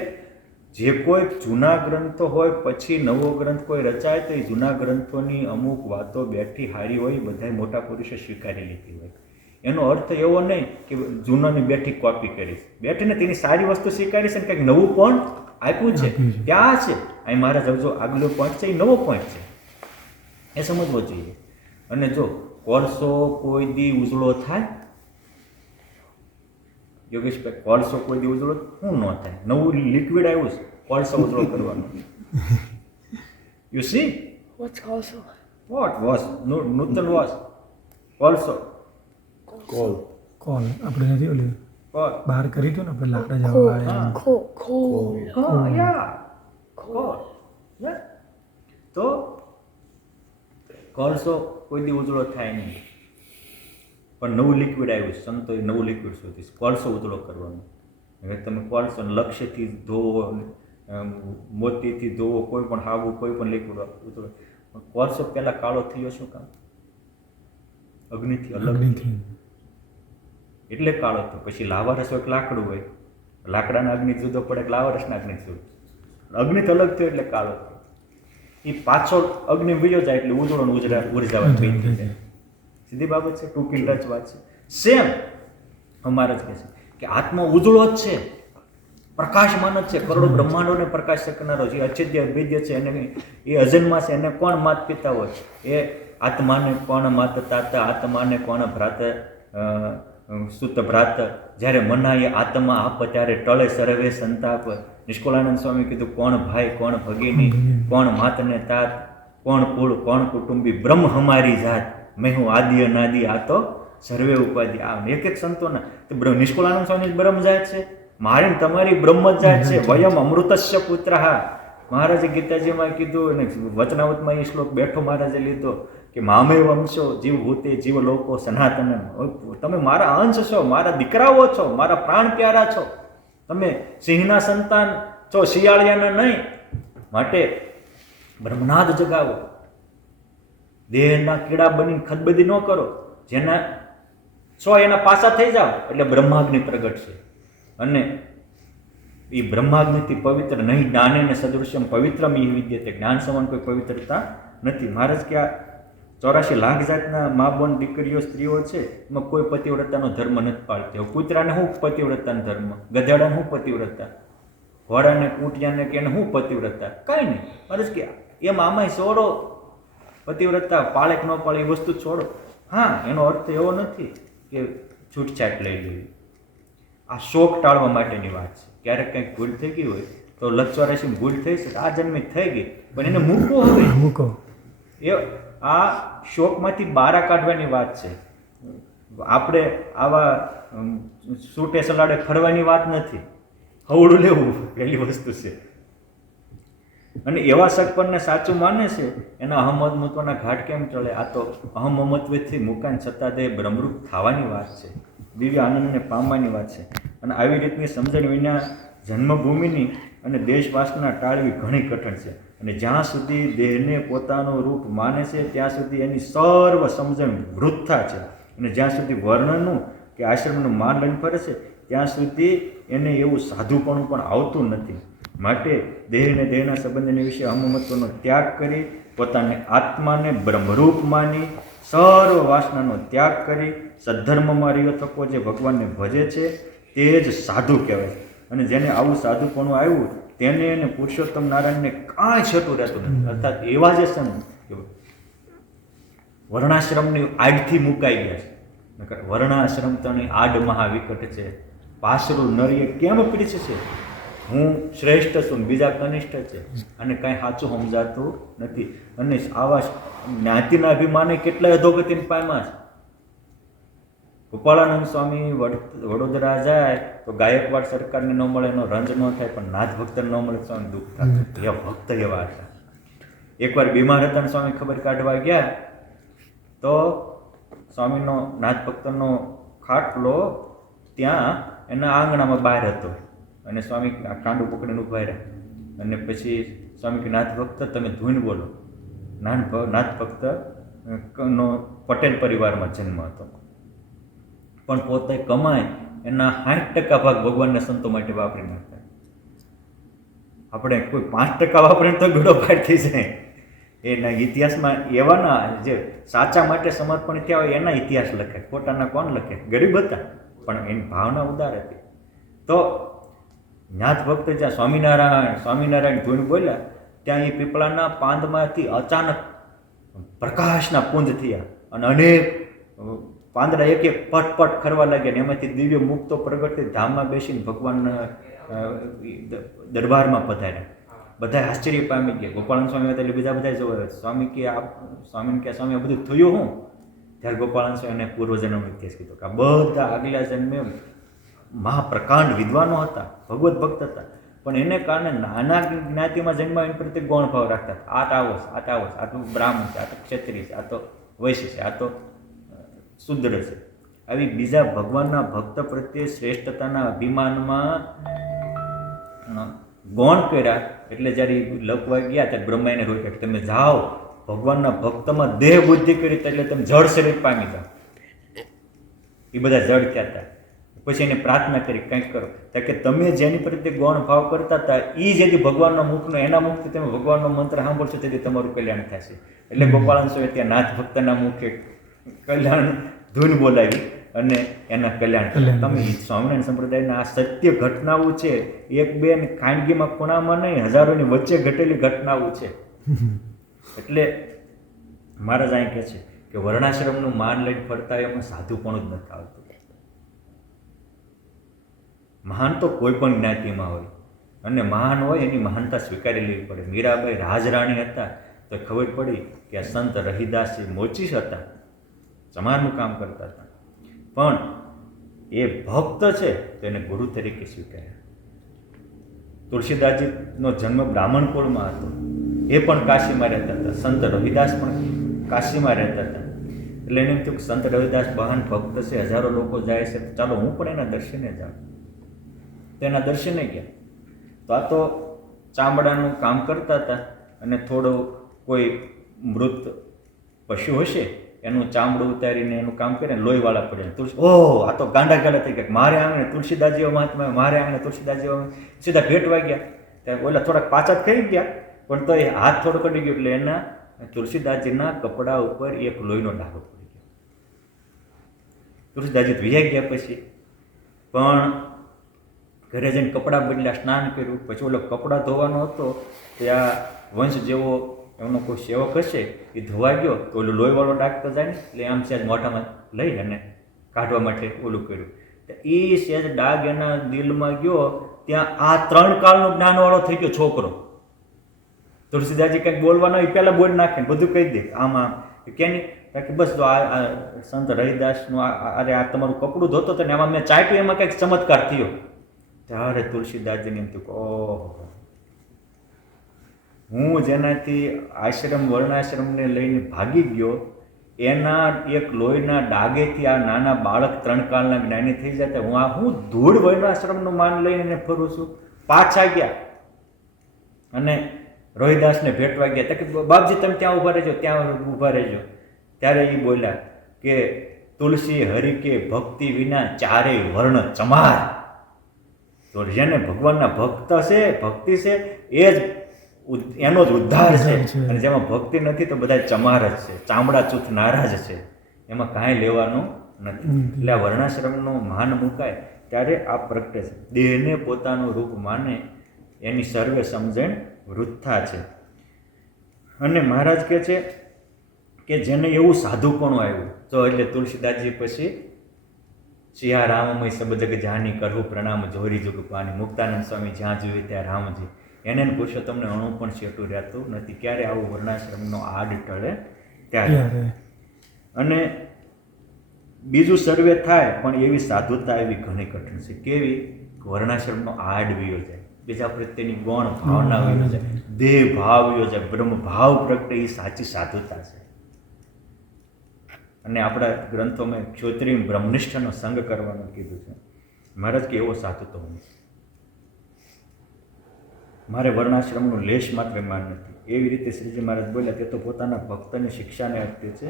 જે કોઈ જૂના ગ્રંથો હોય પછી નવો ગ્રંથ કોઈ રચાય તો એ જૂના ગ્રંથોની અમુક વાતો બેઠી હારી હોય, બધા મોટા પુરુષે સ્વીકારી લીધી હોય. એનો અર્થ એવો નહીં કે જૂનાની બેઠી કોપી કરીશ, બેઠીને તેની સારી વસ્તુ સ્વીકારીશ ને કંઈક નવું પણ આપ્યું છે આપ્યું છે. ત્યાં છે. અહીં મહારાજ હવે જો આગલો પોઈન્ટ છે એ નવો પોઈન્ટ છે, એ સમજવો જોઈએ. અને જો કોલસો કોઈ દી ઉજળો થાય, યોગેશભાઈ, કોલસો કોઈ દી ઉજળો શું ન થાય? નવું લિક્વિડ આવ્યું છે કોલસો ઉજળો કરવાનો. You see What's also? વોટ વોશ, નૂતન વોશ, કોલસો, કોલ કોલ આપણે નથી ઓલી કોલ, બહાર કરી હતું ને આપણે લાકડા જવા વાળી. હા. Coal. હા યા કોલ, યા. તો કોલસો કોઈ દી ઉજળો થાય નહીં, પણ નવું લિક્વિડ આવ્યું છે, સંતોએ નવું લિક્વિડ શોધીશ, કોલસો ઉજળો કરવાનો. હવે તમે કોલસો લક્ષ્યથી ધોવો, મોતીથી ધોવો, કોઈ પણ હાવું, કોઈ પણ લિક્વિડ ઉજળો. કોલસો પહેલાં કાળો થયો શું કામ? અગ્નિથી અલગ, અગ્નિથી એટલે કાળો થયો. પછી લાવારસ હોય કે લાકડું હોય, લાકડાના અગ્નિ જુદો પડે કે લાવારસના અગ્નિ જુદો, અગ્નિથી અલગ થયો એટલે કાળો થયો. એ પાછો અગ્નિ બીજો જાય એટલે ઉજળો ને ઉર્જાવાન થઈ જાય. સીધી બાબત છે, ટૂંકી ટચ વાત છે. સેમ અમારા જ કહે છે કે આત્મા ઉજળો જ છે, પ્રકાશમાન જ છે, કરોડો બ્રહ્માંડોને પ્રકાશ શકનારો છે, અછેદ્ય અભેદ્ય છે, એને એ અજન્મા છે. એને કોણ માત પિતા હોય? એ આત્માને કોણ માત તાત, આત્માને કોણ ભ્રાત સુત ભ્રાત. જ્યારે મનાય આત્મા આપ ત્યારે ટળે સર્વે સંતાપ. નિષ્કુળાનંદ સ્વામી કીધું કોણ ભાઈ, કોણ ભગીની, કોણ માત ને તાત, કોણ કુળ, કોણ કુટુંબી, બ્રહ્મ હમારી જાત, મેં હું આદિ અનાદિ, આ તો સર્વે ઉપાધિ. આ એક એક સંતોના તો નિષ્કુળાનંદ સ્વામી બ્રહ્મ જાત છે, મારી તમારી બ્રહ્મ જાત છે. વયમ અમૃતસ્ય પુત્ર. મહારાજે ગીતાજીમાં કીધું અને વચનાવતમાં એ શ્લોક બેઠો મહારાજે લીધો કે મામે વંશો જીવ ભૂતે જીવ લોકો સનાતન. તમે મારા અંશ છો, મારા દીકરાઓ છો, મારા પ્રાણ પ્યારા છો. તમે સિંહના સંતાન છો, શિયાળિયાના નહીં. માટે બ્રહ્મનાદ જગાવો, દેહના કીડા બનીને ખદબદી ન કરો. જેના છો એના પાસા થઈ જાઓ એટલે બ્રહ્માગ્નિ પ્રગટ છે. અને એ બ્રહ્માગ્નિથી પવિત્ર નહીં જ્ઞાને ને સદૃશ્યમ પવિત્રમ એ વિદ્યતે. જ્ઞાન સમાન કોઈ પવિત્રતા નથી. મહારાજ કે આ 84 લાખ જાતના મા બોન દીકરીઓ સ્ત્રીઓ છે, એમાં કોઈ પતિવ્રતાનો ધર્મ નથી પાળતી. હવે કૂતરાને શું પતિવ્રતાનો ધર્મ? ગધેડાને શું પતિવ્રતા? ઘોડાને કૂંટિયાને કે એને શું પતિવ્રતા? કાંઈ નહીં. મહારાજ કે એમ આમાંય છોડો પતિવ્રતા, પાળે કે ન પાળે એ વસ્તુ છોડો. હા, એનો અર્થ એવો નથી કે છૂટછાટ લઈ લેવી. આ શોક ટાળવા માટેની વાત છે. ક્યારેક કંઈક ભૂલ થઈ ગઈ હોય તો લક્ષ ભૂલ થઈ છે, આ જન્મે થઈ ગઈ, પણ એને મૂકવો હવે. મૂકો. એ આ શોકમાંથી બહાર કાઢવાની વાત છે. આપણે આવા સૂટે સલાડે ફરવાની વાત નથી. હવડું લેવું પહેલી વસ્તુ છે. અને એવા સગપણને સાચું માને છે એના અહમદમત્વના ઘાટ કેમ ચડે? આ તો અહમમત્વથી મુકાન છતાં દે બ્રહ્મરૂપ થવાની વાત છે, દિવ્ય આનંદને પામવાની વાત છે. અને આવી રીતની સમજણ વિના જન્મભૂમિની અને દેશવાસના ટાળવી ઘણી કઠણ છે. અને જ્યાં સુધી દેહને પોતાનું રૂપ માને છે ત્યાં સુધી એની સર્વ સમજણ વૃથા છે. અને જ્યાં સુધી વર્ણનું કે આશ્રમનું માન લઈને ફરે છે ત્યાં સુધી એને એવું સાધુપણું પણ આવતું નથી. માટે દેહ અને દેહના સંબંધને વિશે અહમમત્વનો ત્યાગ કરી પોતાને આત્માને બ્રહ્મરૂપ માની સર્વ વાસનાનો ત્યાગ કરી સદ્ધર્મમાં રહ્યો થકો જે ભગવાનને ભજે છે તે જ સાધુ કહેવાય. અને જેને આવું સાધુપણું આવ્યું તેને અને પુરુષોત્તમ નારાયણને કાંઈ છતું રહેતું નથી. અર્થાત એવા જે વર્ણાશ્રમની આડથી મુકાઈ ગયા છે. વર્ણાશ્રમ તને આડ મહાવિકટ છે, પાસરું નરીએ કેમ પીડે છે? હું શ્રેષ્ઠ છું, બીજા કનિષ્ઠ છે, અને કાંઈ સાચું સમજાતું નથી. અને આવા જ્ઞાતિના અભિમાને કેટલાય અધોગતિને પામ્યા છે. ગોપાળાનંદ સ્વામી વડોદરા જાય તો ગાયકવાડ સરકારને ન મળે એનો રંજ ન થાય, પણ નાથ ભક્તને ન મળે સ્વામી દુઃખ થાય. એ ભક્ત એવા હતા. એકવાર બીમાર હતા સ્વામી ખબર કાઢવા ગયા તો સ્વામીનો નાથ ભક્તનો ખાટલો ત્યાં એના આંગણામાં બહાર હતો. અને સ્વામી કાંડું પકડીને ઉભા રહ્યા. અને પછી સ્વામી કે નાથ ભક્ત તમે ધૂન બોલો. નાથ ભક્ત નો પટેલ પરિવારમાં જન્મ હતો, પણ પોતે કમાય એના 60% ભાગ ભગવાનના સંતો માટે વાપરી નાખતા. આપણે કોઈ 5% વાપરીને તો ગળો પાર થઈ જાય. એના ઇતિહાસમાં એવાના જે સાચા માટે સમર્પણ થયા હોય એના ઇતિહાસ લખે, ખોટાના કોણ લખે? ગરીબ હતા પણ એની ભાવના ઉદાર હતી. તો જ્ઞાત ભક્ત જ્યાં સ્વામિનારાયણ ધૂન બોલ્યા ત્યાં એ પીપળાના પાંદમાંથી અચાનક પ્રકાશના પુંજ થયા અને અનેક પાંદડા એક એક પટ ખરવા લાગ્યા ને એમાંથી દિવ્ય મુક્તો પ્રગટ થઈ ધામમાં બેસીને ભગવાનના દરબારમાં પધાર્યા. બધા આશ્ચર્ય પામી ગયા. ગોપાળાનંદ સ્વામી હતા એટલે બધા જોવે સ્વામી કે સ્વામીને કે સ્વામી આ બધું થયું હું? ત્યારે ગોપાળાનંદ સ્વામીને પૂર્વજન્મનો ઇતિહાસ કીધો કે આ બધા આગલા જન્મે મહાપ્રકાંડ વિદ્વાનો હતા, ભગવત ભક્ત હતા, પણ એને કારણે નાના જ્ઞાતિમાં જન્મા એની પ્રત્યે ગૌણ ભાવ રાખતા હતા. આ તો આ તો બ્રાહ્મણ છે, આ તો ક્ષત્રિય છે, આ તો વૈશ્ય છે, આ તો શુદ્ર છે. આવી બીજા ભગવાનના ભક્ત પ્રત્યે શ્રેષ્ઠતાના અભિમાનમાં ગૌણ કર્યા. એટલે જ્યારે લખવા ગયા ત્યારે બ્રહ્મા એને રોક્યા કે તમે જાઓ ભગવાનના ભક્તમાં દેહ બુદ્ધિ કરી એટલે તમે જળ શરીર પામી જાઓ. એ બધા જળ થયા હતા. પછી એને પ્રાર્થના કરી કંઈક કરો કે તમે જેની પ્રત્યે ગૌણ ભાવ કરતા હતા એ જેથી ભગવાનના મુખનો એના મુખથી તમે ભગવાનનો મંત્ર સાંભળશો તેથી તમારું કલ્યાણ થશે. એટલે ગોપાળાનંદ સ્વામી ત્યાં નાથ ભક્તના મુખે કલ્યાણ ધૂન બોલાવી અને એના કલ્યાણ. તમે સ્વામિનારાયણ સંપ્રદાયના આ સત્ય ઘટનાઓ છે, એક બે ખાનગીમાં ખૂણામાં નહીં, હજારોની વચ્ચે ઘટેલી ઘટનાઓ છે. એટલે મહારાજ અહીં કહે છે કે વર્ણાશ્રમનું માન લઈને ફરતા એમાં સાધુ પણ જ નથી આવતું. મહાન તો કોઈ પણ જ્ઞાતિમાં હોય અને મહાન હોય એની મહાનતા સ્વીકારી લેવી પડે. મીરાબાઈ રાજરાણી હતા તો ખબર પડી કે આ સંત રહીદાસજી મોચીસ હતા, સમાજનું કામ કરતા હતા, પણ એ ભક્ત છે તો એને ગુરુ તરીકે સ્વીકાર્યા. તુલસીદાસજીનો જન્મ બ્રાહ્મણ કુળમાં હતો, એ પણ કાશીમાં રહેતા હતા. સંત રવિદાસ પણ કાશીમાં રહેતા હતા. એટલે એને એમ થયું કે સંત રવિદાસ મહાન ભક્ત છે, હજારો લોકો જાય છે, ચાલો હું પણ એના દર્શને જાઉં. તેના દર્શને ગયા તો આ તો ચામડાનું કામ કરતા હતા અને થોડું કોઈ મૃત પશુ હશે એનું ચામડું ઉતારીને એનું કામ કરે ને લોહીવાળા પડે. તુલસી આ તો ગાંડા થઈ ગયા, મારે આવીને તુલસીદાસજીઓ મહાત્મા, મારે આવીને તુલસીદાસજીઓ સીધા ભેટવા ગયા. ત્યારે ઓલા થોડાક પાછા થઈ ગયા પણ તો એ હાથ થોડો કડી ગયો એટલે એના તુલસીદાસજીના કપડા ઉપર એક લોહીનો ડાઘો પડી ગયો. તુલસીદાસજી વિયાઈ ગયા પછી પણ ઘરે જઈને કપડાં બદલ્યા, સ્નાન કર્યું. પછી ઓલો કપડાં ધોવાનો હતો ત્યાં વંશ જેવો એમનો કોઈ સેવક હશે એ ધોવા ગયો તો ઓલું લોહીવાળો ડાઘ તો જાય ને એટલે આમ સહેજ મોઢામાં લઈ અને કાઢવા માટે ઓલું કર્યું. એ સહેજ ડાઘ એના દિલમાં ગયો ત્યાં આ 3 કાળનો જ્ઞાનવાળો થઈ ગયો છોકરો. તુલસીદાસજી કંઈક બોલવાનો એ પહેલાં બોલી નાખે બધું કહી દે આમ કે નહીં કે બસ તો આ સંત રવિદાસનું અરે આ તમારું કપડું ધોતો હતો ને એમાં મેં ચાટ્યું એમાં કંઈક ચમત્કાર થયો. ત્યારે તુલસીદાસજીને એમ થયું કે ઓહો, હું જેનાથી આશ્રમ વર્ણાશ્રમને લઈને ભાગી ગયો એના એક લોહીના ડાઘેથી આ નાના બાળક 3 કાળના જ્ઞાની થઈ જતા હું ધૂળ વર્ણાશ્રમનું માન લઈને ફરું છું. પાછા ગયા અને રોહિદાસને ભેટવા ગયા કે બાપજી તમે ત્યાં ઊભા રહેજો, ત્યાં ઊભા રહેજો. ત્યારે એ બોલ્યા કે તુલસી હરિ કે ભક્તિ વિના ચારેય વર્ણ ચમાર. તો જેને ભગવાનના ભક્ત છે, ભક્તિ છે એ જ એનો જ ઉદ્ધાર છે, અને જેમાં ભક્તિ નથી તો બધા ચમાર જ છે, ચામડા ચૂથનારા જ છે, એમાં કાંઈ લેવાનું નથી. એટલે આ વર્ણાશ્રમનો માન મુકાય ત્યારે આ પ્રગટે છે. દેહને પોતાનું રૂપ માને એની સર્વે સમજણ વૃથા છે. અને મહારાજ કહે છે કે જેને એવું સાધુપણું આવ્યું તો એટલે તુલસીદાસજી પછી સિયા રામમય સબદ જગ જાની કરવું પ્રણામ જોરી જુગ પાની. મુક્તાનંદ સ્વામી જ્યાં જોઈએ ત્યાં રામજી. એને પુરુષોત્તમને અણુ પણ છેટું રહેતું નથી. ક્યારે આવું વર્ણાશ્રમનો આડ ટળે ત્યારે. અને બીજું સર્વે થાય પણ એવી સાધુતા એવી ઘણી કઠિન છે. કેવી? વર્ણાશ્રમનો આડ વિયો જાય, બીજા પ્રત્યેની ગૌણ ભાવના વિયો જાય, દેહ ભાવ વિયો જાય, બ્રહ્મ ભાવ પ્રગટે એ સાચી સાધુતા છે. અને આપણા ગ્રંથોમાં ક્ષોત્રિય બ્રહ્મનિષ્ઠનો સંગ કરવાનું કીધું છે. મહારાજ કે એવો સાધુ તો હું, મારે વર્ણાશ્રમનું લેશ માત્ર માન નથી. એવી રીતે શ્રીજી મહારાજ બોલ્યા તે તો પોતાના ભક્તની શિક્ષાને અર્થે છે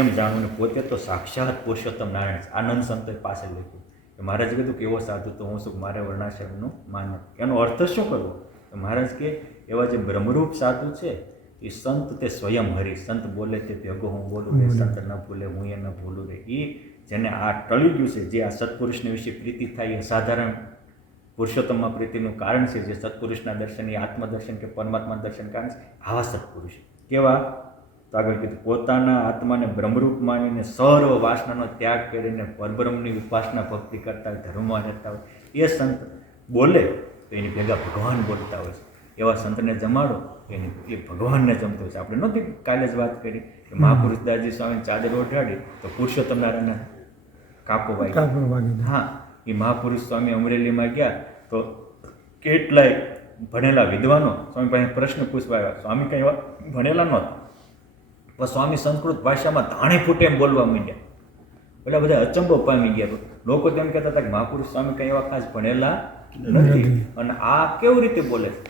એમ જાણવું, પોતે તો સાક્ષાત પુરુષોત્તમ નારાયણ. આનંદ સંતોએ પાસે લખ્યું કે મહારાજ કીધું કે એવો સાધુ તો હું શું, મારે વર્ણાશ્રમનું માન નથી. એનો અર્થ શું કરવો? તો મહારાજ કે એવા જે બ્રહ્મરૂપ સાધુ છે એ સંત તે સ્વયં હરિ. સંત બોલે તે ભેગો હું બોલું રે, સંત ન ભૂલે હું એ ન ભૂલું રે. એ જેને આ ટળી ગયું છે, જે આ સત્પુરુષને વિશે પ્રીતિ થાય, એ સાધારણ પુરુષોત્તમમાં પ્રીતિનું કારણ છે જે સત્પુરુષના દર્શન એ આત્મદર્શન કે પરમાત્મા દર્શન કારણ છે. આવા સત્પુરુષ કેવા તો આગળ કીધું પોતાના આત્માને બ્રહ્મરૂપ માનીને સર્વ વાસનાનો ત્યાગ કરીને પરબ્રહ્મની ઉપાસના ભક્તિ કરતા હોય, ધર્મમાં રહેતા હોય એ સંત બોલે તો એની ભેગા ભગવાન બોલતા હોય છે. એવા સંતને જમાડો તો એ ભગવાનને જમતો હોય છે. આપણે નહોતી કાલે જ વાત કરી કે મહાપુરુષ દાસજી સ્વામી ચાદર ઓઢાડી તો પુરુષોત્તમ નારાયણના કાપો વાગ્યા. કાપડ વાગી હા, એ મહાપુરુષ સ્વામી અમરેલીમાં ગયા તો કેટલાય ભણેલા વિદ્વાનો સ્વામી પાસે પ્રશ્ન પૂછવા આવ્યા. સ્વામી કંઈ ભણેલા નહોતા પણ સ્વામી સંસ્કૃત ભાષામાં ધાણે ફૂટે એમ બોલવા માંડ્યા. એટલે બધા અચંબો પામી ગયા. લોકો તેમ કહેતા હતા કે મહાપુરુષ સ્વામી કંઈ એવા ખાસ ભણેલા નથી અને આ કેવી રીતે બોલે છે.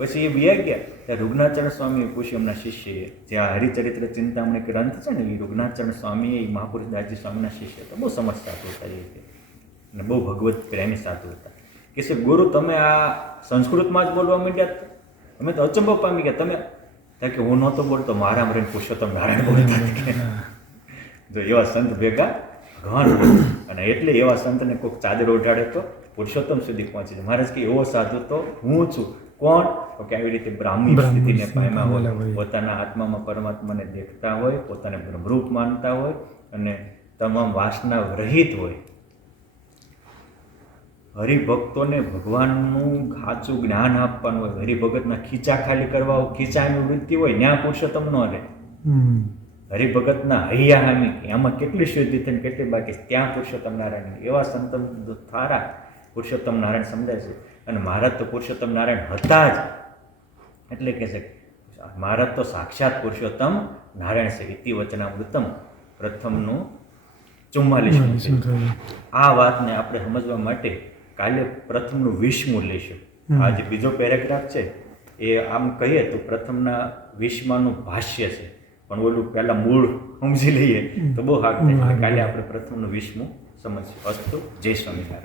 પછી એ વ્યા ગયા ત્યાં રૂગનાચરણ સ્વામીએ પૂછ્યું એમના શિષ્યએ, જે આ હરિચરિત્ર ચિંતામણી ગ્રંથ છે ને એ રૂગનાચરણ સ્વામીએ એ મહાપુરુષ દાસજી સ્વામીના શિષ્ય હતા. બહુ સમજ સાધુ હતા એ રીતે અને બહુ ભગવત પ્રેમી સાધુ હતા. કે છે ગુરુ તમે આ સંસ્કૃતમાં જ બોલવા માંડ્યા, અમે તો અચંબો પામી ગયા. તમે કે હું નહોતો બોલતો, મારા મરીને પુરુષોત્તમ નારાયણ બોલતા. જો એવા સંત ભેગા ભગવાન અને એટલે એવા સંતને કોઈક ચાદર ઓઢાડે તો પુરુષોત્તમ સુધી પહોંચે છે. મહારાજ કે એવો સાધુ તો હું છું. કોણ? તો કે આવી રીતે બ્રાહ્મણી સ્થિતિને પામ્યા હોય, પોતાના આત્મામાં પરમાત્માને દેખતા હોય, પોતાને બ્રહ્મરૂપ માનતા હોય અને તમામ વાસના રહિત હોય. હરિભક્તોને ભગવાનનું સાચું જ્ઞાન આપવાનું હોય. હરિભગતના ખીચા ખાલી કરવા ખીચાની વૃત્તિ હોય ત્યાં પુરુષોત્તમ ન રહે. હરિભગતના હૈયા હામી એમાં કેટલી શુદ્ધિ થઈને કેટલી બાકી ત્યાં પુરુષોત્તમ નારાયણ. એવા સંત થારા પુરુષોત્તમ નારાયણ સમજાય છે. અને મહારાજ તો પુરુષોત્તમ નારાયણ હતા જ. એટલે કે છે મહારાજ તો સાક્ષાત પુરુષોત્તમ નારાયણ છે. ઇતિ વચનામૃતમ પ્રથમનું 44. આ વાતને આપણે સમજવા માટે કાલે પ્રથમનું 20મું લઈશું. આ જે બીજો પેરેગ્રાફ છે એ આમ કહીએ તો પ્રથમના 20માનું ભાષ્ય છે, પણ ઓલું પહેલાં મૂળ સમજી લઈએ તો બહુ સારું થાય. કાલે આપણે પ્રથમનું 20મું સમજીશું. અસ્તુ. જય સ્વામિનારાયણ.